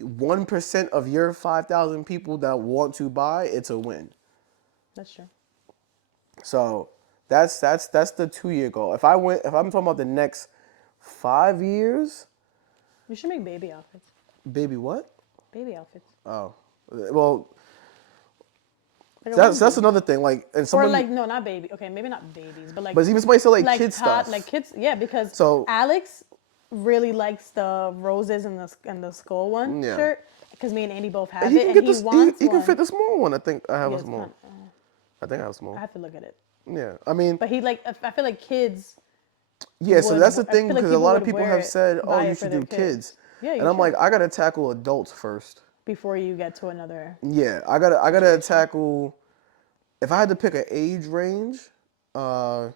1% of your 5,000 people that want to buy, it's a win. That's true. So that's the 2 year goal. If I'm talking about the next 5 years, You should make baby outfits. baby, what? Baby outfits. Oh, well, Like a that's onesie. another thing. Like, and Or someone, like no, not baby. Okay, maybe not babies, but but even somebody said like like kid stuff. like kids. Yeah, because So Alex really likes the roses and the skull one yeah, shirt because me and Andy both and have he it, can and get he this. wants He can fit one. the small one. I think I have Yeah, a it's small. kind. I think I have a I small. have to look at it. Yeah, I mean, But he like I feel like kids yeah. So would. that's the I thing, feel like because a people lot of would people wear have it, said, "Oh, buy you it for should their do kids," kids. Yeah, and you I'm like, should I gotta tackle adults first. before you get to another. Yeah, I gotta tackle. If I had to pick an age range, uh,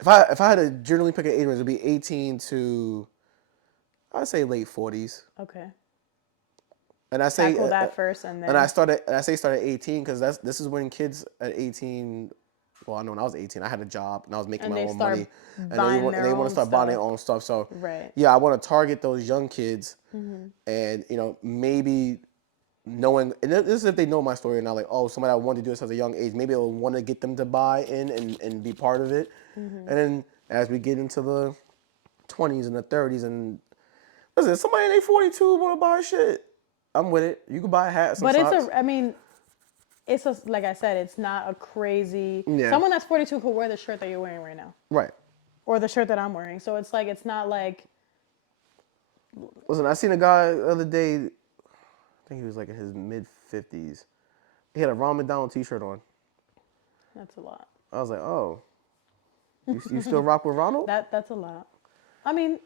if I had to generally pick an age range, it'd be 18 to, I'd say, late 40s. Okay, And I say tackle that first, and then I say start at 18 because this is when kids at 18. Well, I know when I was 18, I had a job and I was making and my they own start money, buying and their they want to own start buying their stuff. own stuff. So Right. yeah, I want to target those young kids, and maybe knowing, and this is if they know my story and not like, oh, somebody I wanted to do this at a young age, maybe I'll want to get them to buy in and be part of it. And then as we get into the 20s and the 30s, and listen, somebody in their 42 want to buy shit, I'm with it. You can buy hats and But socks. I mean, it's a, like I said, it's not a crazy. Yeah. Someone that's 42 could wear the shirt that you're wearing right now, Right. or the shirt that I'm wearing. So it's like it's not like Listen, I seen a guy the other day, I think he was like in his mid 50s. He had a Ron McDonald t-shirt on. that's a lot. I was like, oh, you still rock with Ronald? That's a lot. I mean,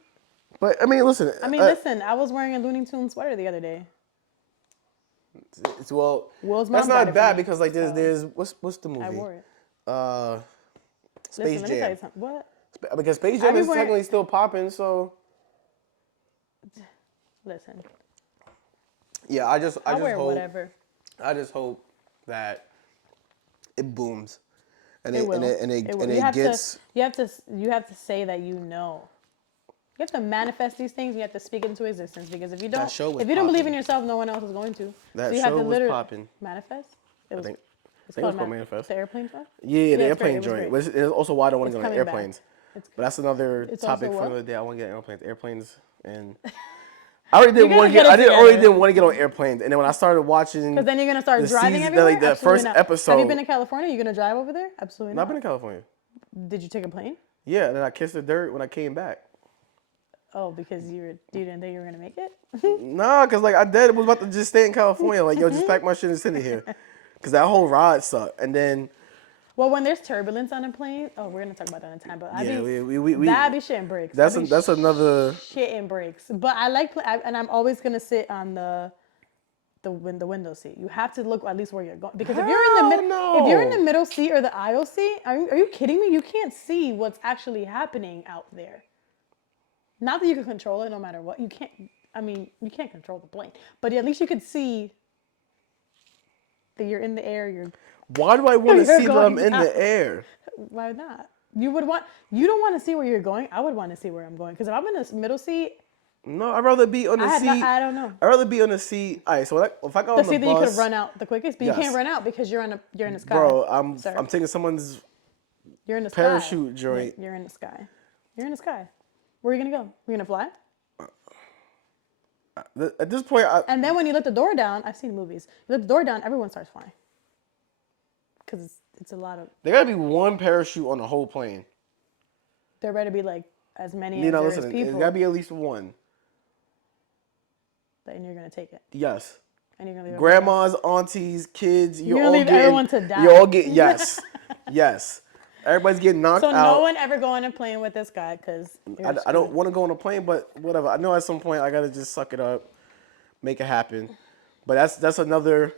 But I mean, listen. listen. I was wearing a Looney Tunes sweater the other day. Well, Will's that's mom got not it for bad me, because like so there's what's the movie? I wore it. Uh, Space Listen, let me tell you Jam. something. What? Because Space Jam I be is wearing. technically still popping, so Listen, Yeah, I just wear hope whatever. I just hope that it booms, and It it and will. it and it, It will. and it gets. You have to say that you know. You have to manifest these things. You have to speak it into existence because That show was if you don't believe in popping. yourself, no one else is going to. So That you have show to was literally popping. manifest. It I was. think It's I think it was called called Manifest. the airplane show. Yeah, the Yeah, it's great. airplane It was joint. great. But it's also why I don't want It's to get on coming back. airplanes. It's But that's another it's also topic for what another day. I want to get on airplanes. Airplanes and I already didn't you're want gonna to get. get I it didn't already together. didn't want to get on airplanes. And then when I started watching Because then you're gonna start the driving season, everywhere. like the Absolutely first not. episode, Have you been to California? You gonna drive over there? Absolutely I've not. been in California. Did you take a plane? Yeah, and then I kissed the dirt when I came back. Oh, because you didn't think you were gonna make it. Nah, cause like I did was about to just stay in California. Like yo, just pack my shit and send it here. Cause that whole ride sucked. And then Well, when there's turbulence on a plane, oh, we're gonna talk about that in time. But yeah, that be shitting brakes. that's another. Shitting brakes. But I like, and I'm always gonna sit on the window seat. You have to look at least where you're going because if you're in the Hell middle, if you're in no. the middle seat or the aisle seat, are you kidding me? You can't see what's actually happening out there. Not that you can control it, no matter what. You can't. I mean, you can't control the plane, but at least you could see that you're in the air. Why do I want to You're see that I'm going in down. the air? Why not? You would want. You don't want to see where you're going. I would want to see where I'm going because if I'm in the middle seat, No, I'd rather be on the seat. I don't know. I'd rather be on the seat. All right, so if I go The on the seat that you bus, could run out the quickest, but yes. you can't run out because you're in the sky. bro, sir. I'm taking someone's You're in the parachute sky. joint. You're in the sky. You're in the sky. Where are you gonna go? You're gonna fly? At this point, And then when you let the door down, I've seen movies. You let the door down, everyone starts flying. Because it's a lot of. there gotta be one parachute on the whole plane. There better be like as many You as know, there listen, is there's people. gotta be at least one. And you're gonna take it. Yes. And you're gonna leave Grandmas, aunties, kids, You're gonna leave everyone to die. You're all getting yes, yes. Everybody's getting knocked So out. no one ever go on a plane with this guy because I don't want to go on a plane, but whatever. I know at some point I gotta just suck it up, make it happen. But that's another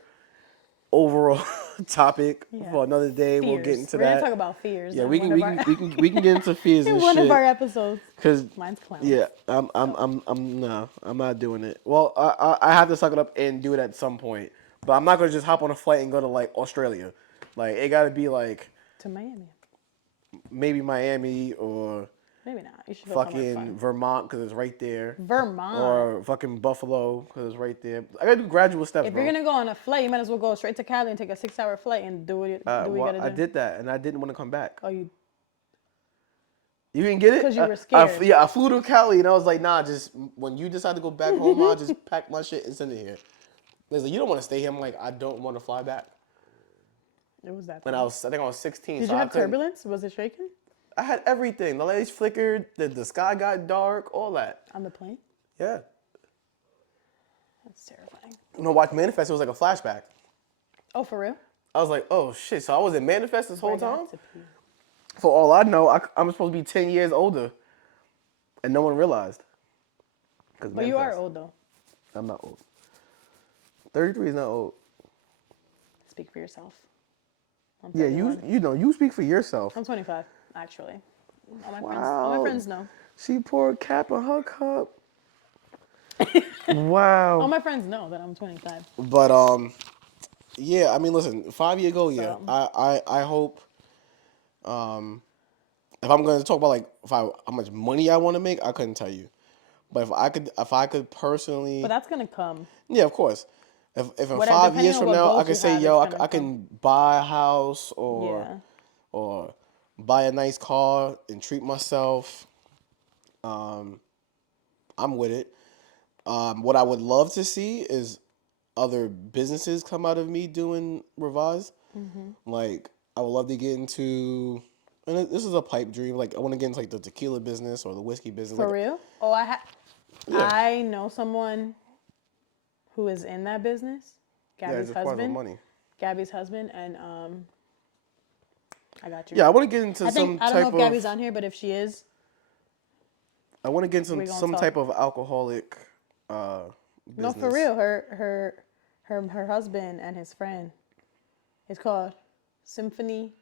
overall topic for another day. Fears. We'll get into We're that. gonna talk about fears. Yeah, on we one can of our- we can get into fears in and one shit. of our episodes. Cause Mine's clowns. yeah, I'm not doing it. Well, I have to suck it up and do it at some point. But I'm not gonna just hop on a flight and go to like Australia. Like it gotta be like To Miami. maybe Miami or Maybe not. You should go somewhere fucking fun. Vermont because it's right there. Vermont. Or fucking Buffalo because it's right there. I gotta do gradual steps, If bro. you're gonna go on a flight, you might as well go straight to Cali and take a 6-hour flight and do what you gotta do. I did that and I didn't want to come back. Oh, you You didn't get it? 'Cause you were scared. Yeah, I flew to Cali and I was like, nah, just when you decide to go back home, I'll just pack my shit and send it here. They like, you don't want to stay here. I'm like, I don't want to fly back. It was that. And I think I was 16. Did so you I have couldn't- turbulence? Was it shaking I had everything. The lights flickered, the sky got dark, all that. on the plane? Yeah. That's terrifying. You know, watch Manifest, it was like a flashback. Oh, for real? I was like, oh shit, so I was in Manifest this whole I got time? to pee. For all I know, I'm supposed to be 10 years older. And no one realized. But you are old though. I'm not old. 33 is not old. Speak for yourself. I'm Yeah, 31. you speak for yourself. I'm 25, actually. All my friends know. She poured cap in her cup. Wow. All my friends know that I'm 25. But yeah, I mean, listen, 5-year goal, yeah. So- I hope, if I'm going to talk about like how much money I want to make, I couldn't tell you. But if I could personally, But that's gonna come. yeah, of course. If in Whatever, 5 depending years on from what now I goals could you say, have, yo, it's gonna I can buy a house Yeah. or buy a nice car and treat myself, I'm with it. What I would love to see is other businesses come out of me doing Revise. Mm-hmm. Like, I would love to get into, and this is a pipe dream. Like, I want to get into like the tequila business or the whiskey business. For Like, real? Oh, I know someone who is in that business. yeah, Gabby's just requires husband. money. Gabby's husband, and I got you. Yeah, I want to get into I some don't type know if of. Gabby's on here, but if she is, I want to get we into gonna some talk. type of alcoholic no, business. for real. Her husband and his friend. It's called Symphony.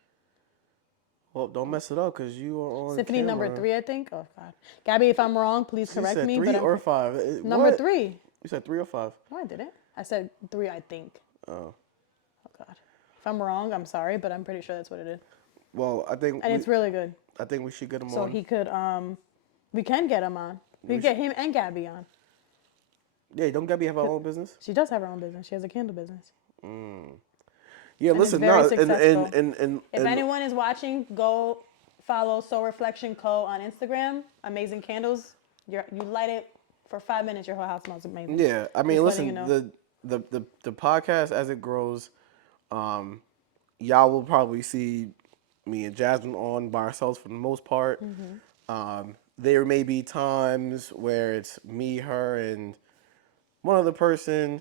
Well, don't mess it up because you are on Symphony camera. number 3, I think. Oh God, Gabby, if I'm wrong, please You correct said me. 3 But or I'm 5. number What? 3. You said 3 or 5. No, I didn't. I said 3, I think. Oh. Oh God. If I'm wrong, I'm sorry, but I'm pretty sure that's what it is. Well, And it's really good. I think we should get him So on. he could we can get him on. We could get him and Gabby on. Yeah, don't Gabby have her own business? She does have her own business. She has a candle business. Yeah, And it's listen, very no, successful. and If anyone is watching, go follow Soul Reflection Co. on Instagram. Amazing candles. You light it for 5 minutes, your whole house smells amazing. yeah, I mean, Just letting listen, you know. the podcast as it grows, y'all will probably see me and Jasmine on by ourselves for the most part. There may be times where it's me, her, and one other person.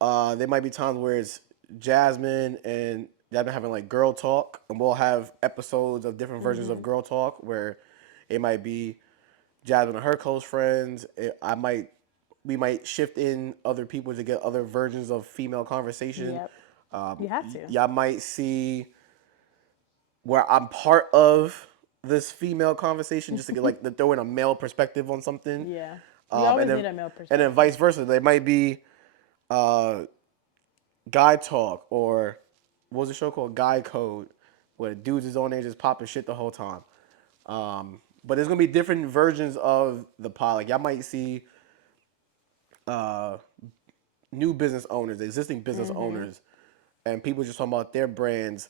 There might be times where it's Jasmine and Jasmine having like girl talk, and we'll have episodes of different versions of girl talk where it might be Jasmine and her close friends. We might shift in other people to get other versions of female conversation. Yep. You have to. Y'all might see where I'm part of this female conversation just to get like to throw in a male perspective on something. Yeah. You always And need a male and perspective. then vice versa. There might be guy talk or what was the show called? Guy Code, where dudes is on there just popping shit the whole time. But there's gonna be different versions of the pod. Like y'all might see new business owners, existing business owners, and people just talking about their brands.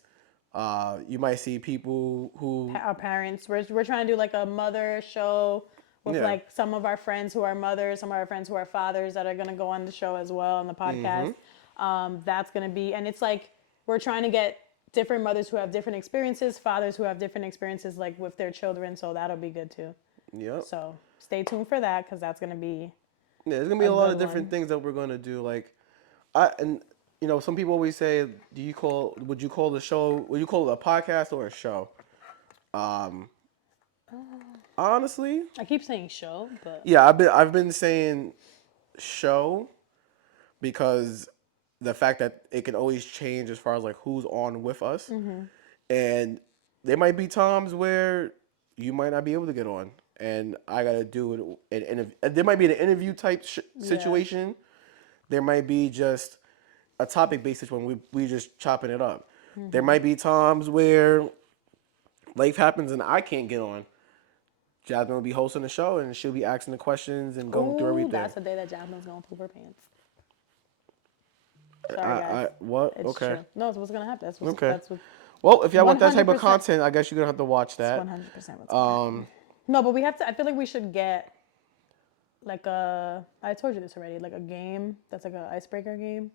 You might see people who Our parents. We're trying to do like a mother show with Yeah. like some of our friends who are mothers, some of our friends who are fathers that are gonna go on the show as well on the podcast. That's gonna be, and it's like we're trying to get different mothers who have different experiences, fathers who have different experiences like with their children. So that'll be good too. Yep. So stay tuned for that because that's gonna be Yeah, there's gonna be a a lot good of different one. things that we're gonna do. Like, and some people always say, would you call the show, would you call it a podcast or a show? Honestly, I keep saying show, but yeah, I've been saying show because the fact that it can always change as far as like who's on with us, and there might be times where you might not be able to get on, and I gotta do it. And there might be an interview type yeah. situation. There might be just a topic basis when we just chopping it up. There might be times where life happens and I can't get on. Jasmine will be hosting the show and she'll be asking the questions and going through Ooh, everything. that's the day that Jasmine's gonna poop her pants. Sorry, guys. What? It's Okay. true. No, it's what's gonna happen. Okay. That's what. Well, if y'all want that type of 100%. content, I guess you're gonna have to watch It's that. 100% what's gonna happen. No, but we have to. I feel like we should get like a. I told you this already. Like a game that's like an icebreaker game,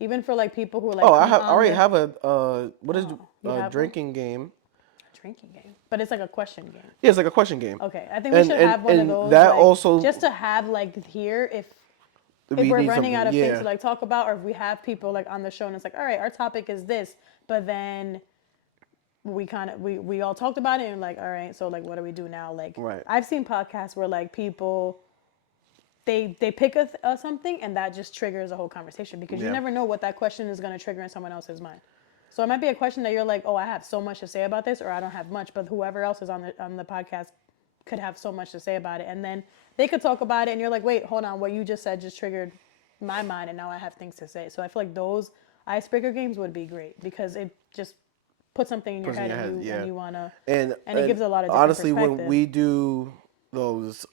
even for like people who like. Oh, Come I on already the have what is you a have one? drinking game. Drinking game, but it's like a question game. Yeah, it's like a question game. Okay, I think we should have one of those. That like, also just to have like here if we we're need running out of something. things Yeah. to like talk about, or if we have people like on the show and it's like, all right, our topic is this, but then we all talked about it and like, all right, so like, what do we do now? Like, Right. I've seen podcasts where like people they pick something and that just triggers a whole conversation because you Yeah. never know what that question is going to trigger in someone else's mind. So it might be a question that you're like, oh, I have so much to say about this, or I don't have much, but whoever else is on the podcast could have so much to say about it, and then they could talk about it, and you're like, wait, hold on, what you just said just triggered my mind, and now I have things to say. So I feel like those icebreaker games would be great because it just puts something in your head, and you wanna, and it gives a lot of different honestly, when perspective. we do those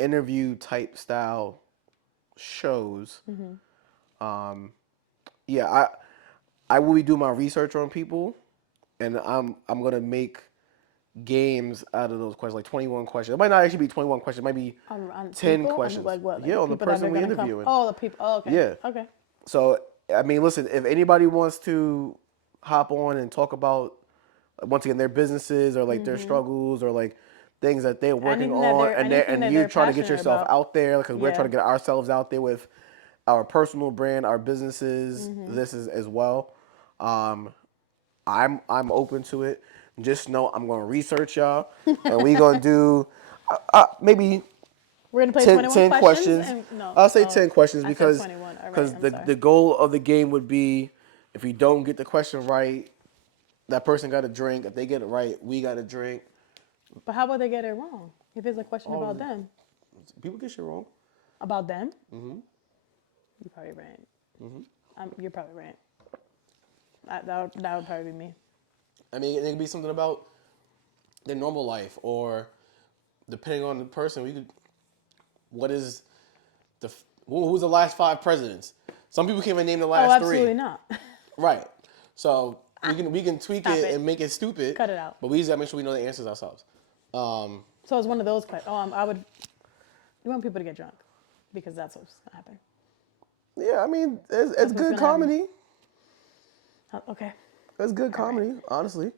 interview type style shows, yeah, I will be doing my research on people, and I'm gonna make games out of those questions, like 21 questions. It might not actually be 21 questions. It might be on 10 people, questions. like what? Like Yeah, on the people that person are we gonna come. interviewing. Oh, the people. Oh, okay. Yeah. Okay. So I mean, listen, if anybody wants to hop on and talk about once again their businesses or like their struggles or like things that they're working Anything that on, they're anything that you're they're trying to get passionate yourself about. out there because we're Yeah. trying to get ourselves out there with our personal brand, our businesses. This is as well. I'm open to it. Just know I'm gonna research y'all, and we gonna do maybe We're gonna play 10, 21 10 questions. questions. And no, I'll say oh, 10 questions I said because 21. All right, I'm sorry. the goal of the game would be if you don't get the question right, that person got a drink. If they get it right, we got a drink. But how about they get it wrong? If it's a question about them, People get shit wrong. about them. You're probably right. You're probably right. That would probably be me. I mean, it could be something about their normal life, or depending on the person, we could. What is the who's the last 5 presidents? Some people can't even name the Oh, last three. absolutely not. Right. So we can tweak Stop it it. and make it stupid. Cut it out. But we just gotta make sure we know the answers ourselves. So it's one of those questions. I would. You want people to get drunk because that's what's gonna happen. Yeah, I mean, it's what's good gonna comedy. Okay. It's good comedy, honestly.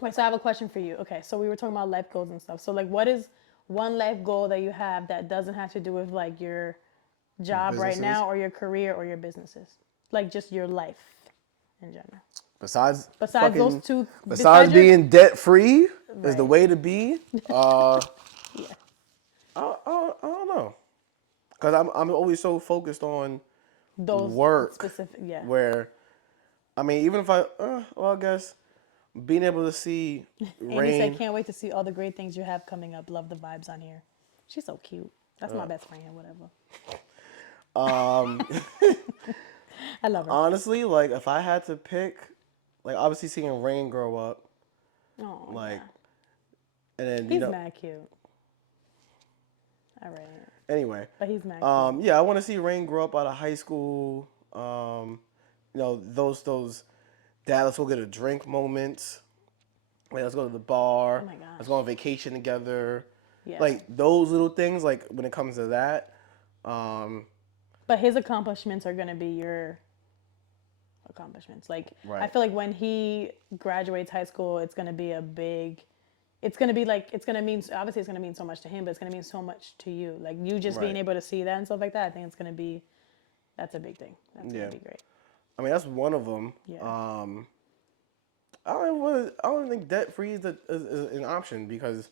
Wait, so I have a question for you. Okay, so we were talking about life goals and stuff. So like, what is one life goal that you have that doesn't have to do with like your job right Businesses? now or your career or your businesses? Like just your life in general. Besides Those two. Besides your- being debt free is the Right. way to be. Yeah. I don't know, cause I'm always so focused on Those work. specific. Yeah. Where, I mean, even if I guess being able to see Andy said, rain. "Can't wait to see all the great things you have coming up. Love the vibes on here." She's so cute. That's my best friend. Whatever. I love her. Honestly, like if I had to pick, like obviously seeing Rain grow up, Oh, like, yeah. and then He's mad cute. All right. Anyway, But he's mad cute. yeah, I want to see Rain grow up out of high school. Those dad, let's go get a drink moments. Like, let's go to the bar. Oh my gosh. Let's go on vacation together. Yeah. Like those little things. Like when it comes to that. But his accomplishments are gonna be your accomplishments. Like I Right. feel like when he graduates high school, it's gonna be a big. It's gonna be like it's gonna mean obviously it's gonna mean so much to him, but it's gonna mean so much to you. Like you just being Right. able to see that and stuff like that. I think it's gonna be. That's a big thing. That's Yeah. gonna be great. I mean, that's one of them. Yeah. I don't think debt free is an option because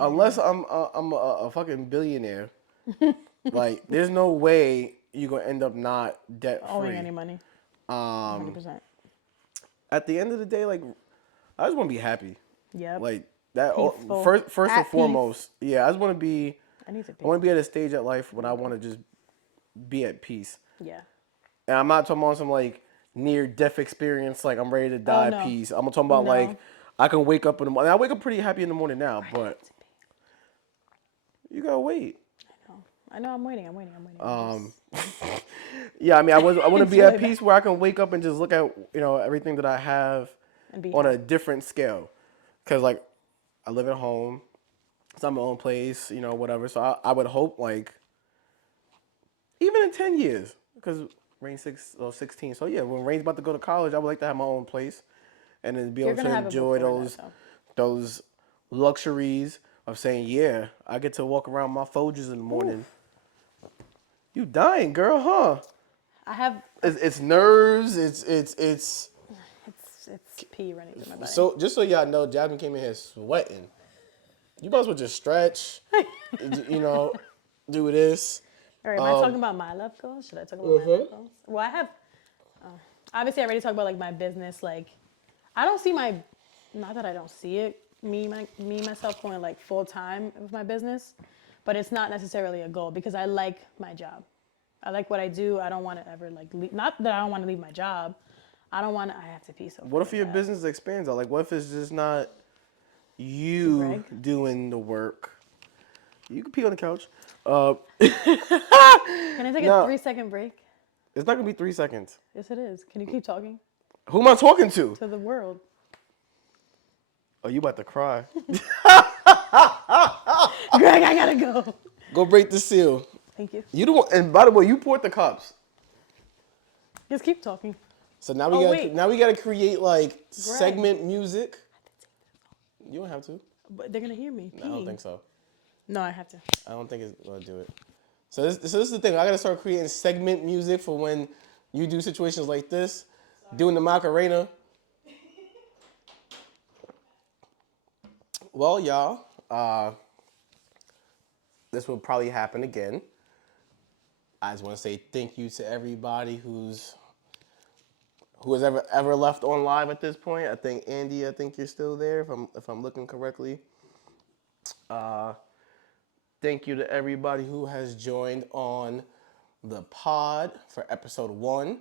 unless I'm a fucking billionaire, like there's no way you're gonna end up not debt Owing free. any money. 100%. At the end of the day, like I just want to be happy. Yep. Like that Peaceful. first At and foremost. Yeah, I just want to be. I need to I want to be at a stage at life when I want to just be at peace. Yeah. And I'm not talking about some like near death experience, like I'm ready to die no. peace. I'm talking about No. like I can wake up in the morning. I wake up pretty happy in the morning now, but you gotta wait. I know. I'm waiting. Yeah, I mean, I want to It's be at really peace where I can wake up and just look at everything that I have And be on a happy. different scale, because like I live at home, it's not my own place, whatever. So I would hope like even in 10 years, because Rain's 16. So yeah, when Rain's about to go to college, I would like to have my own place, and then be You're able gonna to have it enjoy before that, those luxuries of saying, yeah, I get to walk around my Folgers in the morning. You dying, girl, huh? I have. It's nerves. It's It's pee running through my body. so just so y'all know, Jazmin came in here sweating. You might as well just stretch, do this. All right, am I talking about my life goals? Should I talk about my life goals? Well, I have. Obviously, I already talked about like my business. Like, I don't see my. Not that I don't see it. Me myself going like full time with my business, but it's not necessarily a goal because I like my job. I like what I do. I don't want to ever like leave. Not that I don't want to leave my job. I don't want to. I have to pee so. What if your business expands out? Like, what if it's just not you Greg? doing the work? You can pee on the couch. Can I take No. a 3-second break? It's not gonna be 3 seconds. Yes, it is. Can you keep talking Who am I talking to? to the world? Oh, you about to cry. Greg, I gotta go. Go break the seal. Thank you. You the one, and by the way, you poured the cups. Just keep talking. So now wait. we gotta create like segment music. You don't have to. But they're gonna hear me. I don't think so. No, I have to. I don't think it's gonna do it. So this is the thing. I gotta start creating segment music for when you do situations like this, doing the Macarena. Well, y'all, this will probably happen again. I just want to say thank you to everybody who has ever left on live at this point. I think Andy, you're still there if I'm looking correctly. Thank you to everybody who has joined on the pod for episode 1.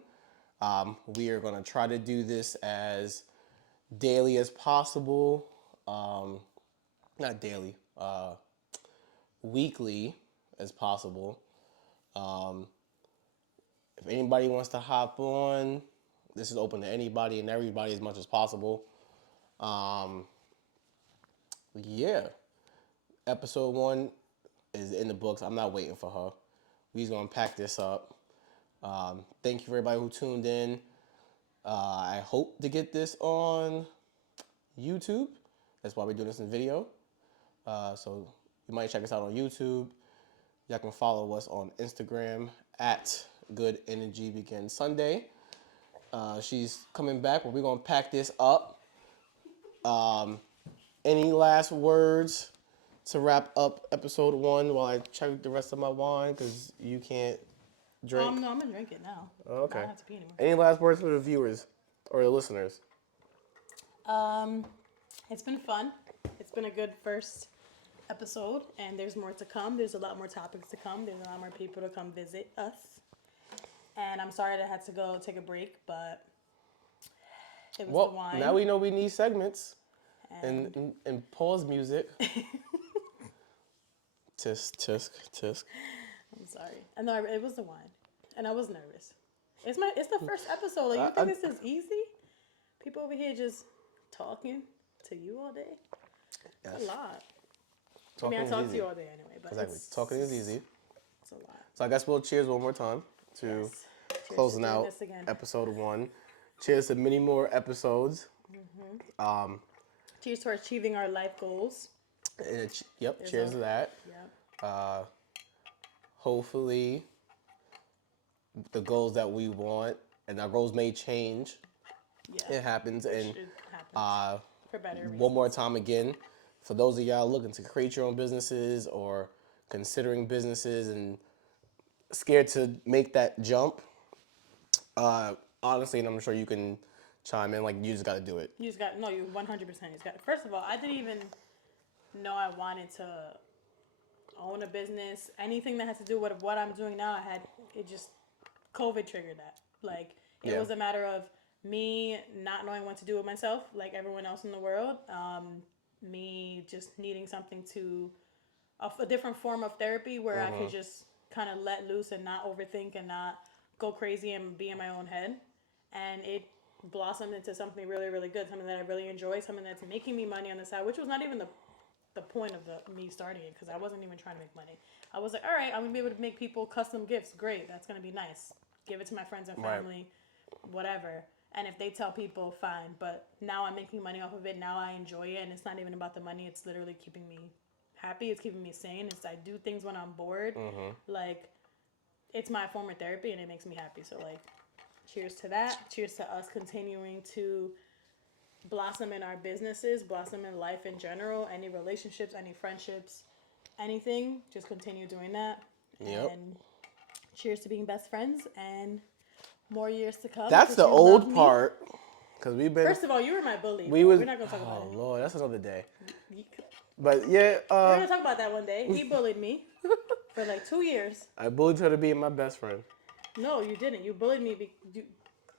We are going to try to do this as daily as possible. Not daily, weekly as possible. If anybody wants to hop on, this is open to anybody and everybody as much as possible. Yeah. Episode 1 is in the books. I'm not waiting for her. We's going to pack this up. Thank you for everybody who tuned in. I hope to get this on YouTube. That's why we're doing this in video. So you might check us out on YouTube. Y'all can follow us on Instagram at Good Energy Begins Sunday. She's coming back, but we're going to pack this up. Any last words to wrap up episode 1 while I check the rest of my wine? Because you can't drink. No, I'm going to drink it now. Okay. I don't have to pee anymore. Any last words for the viewers or the listeners? It's been fun. It's been a good first episode, and there's more to come. There's a lot more topics to come. There's a lot more people to come visit us. And I'm sorry that I had to go take a break, but it was the wine. Now we know we need segments and pause music. Tisk, tisk, tisk. I'm sorry. No, it was the wine, and I was nervous. It's the first episode. Like, you think this is easy? People over here just talking to you all day. Yes. It's a lot. Talking I talk to you all day anyway, but exactly. Talking is easy. It's a lot. So I guess we'll cheers one more time to closing out episode 1. Cheers to many more episodes. Mm-hmm. Cheers to achieving our life goals. Cheers to that. Yep. Hopefully, the goals that we want, and our goals may change. Yeah. It happens. And for better reasons. One more time again, for those of y'all looking to create your own businesses or considering businesses and scared to make that jump, honestly, and I'm sure you can chime in, like, you just got to do it. You 100%. First of all, I didn't even know I wanted to own a business. Anything that has to do with what I'm doing now, COVID triggered that. Like, it was a matter of me not knowing what to do with myself, like everyone else in the world. Me just needing something a different form of therapy where I could just kind of let loose and not overthink and not go crazy and be in my own head. And it blossomed into something really, really good, something that I really enjoy, something that's making me money on the side, which was not even the point of me starting it, because I wasn't even trying to make money. I was like, all right, I'm going to be able to make people custom gifts. Great. That's going to be nice. Give it to my friends and family, whatever. And if they tell people, fine. But now I'm making money off of it. Now I enjoy it. And it's not even about the money. It's literally keeping me happy. It's keeping me sane. I do things when I'm bored. Mm-hmm. Like, it's my form of therapy, and it makes me happy. So, like, cheers to that. Cheers to us continuing to blossom in our businesses, blossom in life in general. Any relationships, any friendships, anything. Just continue doing that. Yep. And cheers to being best friends and more years to come. That's the old part. Because we've been. First of all, you were my bully. We're not going to talk about it. Oh, Lord, that's another day. But yeah. We're going to talk about that one day. He bullied me for like 2 years. I bullied her to be my best friend. No, you didn't. You bullied me.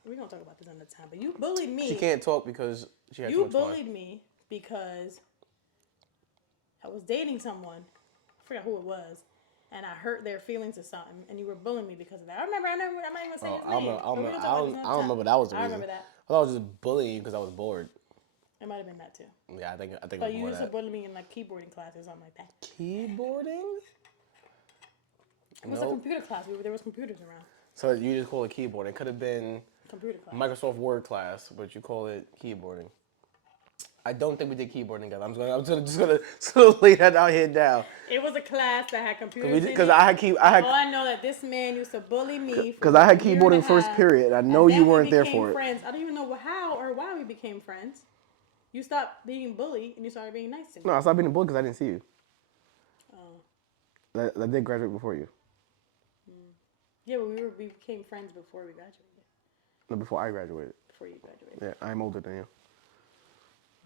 We're going to talk about this another time. But you bullied me. She can't talk because she had too much fun. You bullied me because I was dating someone. I forgot who it was. And I hurt their feelings or something, and you were bullying me because of that. I'm not even going to say his name. I don't remember that was the reason. I remember that. I thought I was just bullying you because I was bored. It might have been that too. Yeah, I think. But you used to bully me in like keyboarding class or something like that. Keyboarding? It was a computer class. There was computers around. So you just call it keyboarding. It could have been computer class. Microsoft Word class, but you call it keyboarding. I don't think we did keyboarding together. I'm just gonna lay that out here now. It was a class that had computers. Because I had. All I know that this man used to bully me. Because I had keyboarding first period. I know you weren't there for it. Friends. I don't even know how or why we became friends. You stopped being bullied and you started being nice to me. No, I stopped being a bully because I didn't see you. Oh. I did graduate before you. Yeah, but we became friends before we graduated. No, before I graduated. Before you graduated. Yeah, I'm older than you.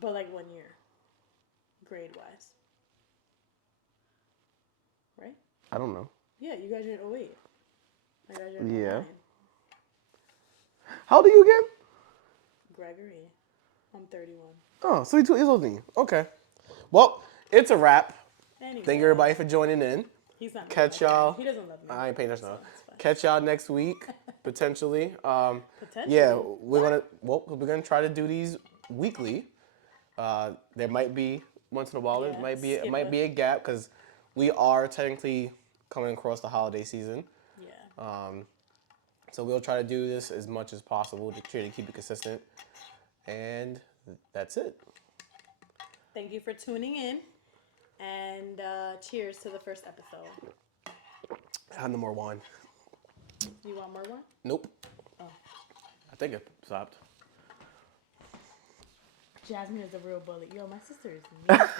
But like 1 year, grade-wise. Right? I don't know. Yeah, you graduated in 2008. I graduated Yeah. 09. How old are you again? Gregory. I'm 31. Oh, so you're 2 years older than you. Okay. Well, it's a wrap. Anyway. Thank you everybody for joining in. He's not Catch listening. y'all. He doesn't love me. I ain't paying attention So now. it's fine. Catch y'all next week, potentially. Potentially. Yeah, we're gonna try to do these weekly. There might be once in a while. Yeah, It might be a gap because we are technically coming across the holiday season. Yeah. So we'll try to do this as much as possible to try to keep it consistent. And that's it. Thank you for tuning in. And cheers to the first episode. I have no more wine. You want more one? Nope. Oh. I think it stopped. Jazmin is a real bully. Yo, my sister is mean to me.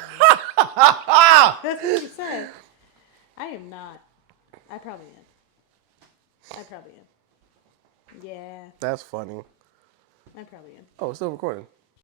That's what she said. I am not. I probably am. Yeah, That's funny. I probably am. Oh, it's still recording.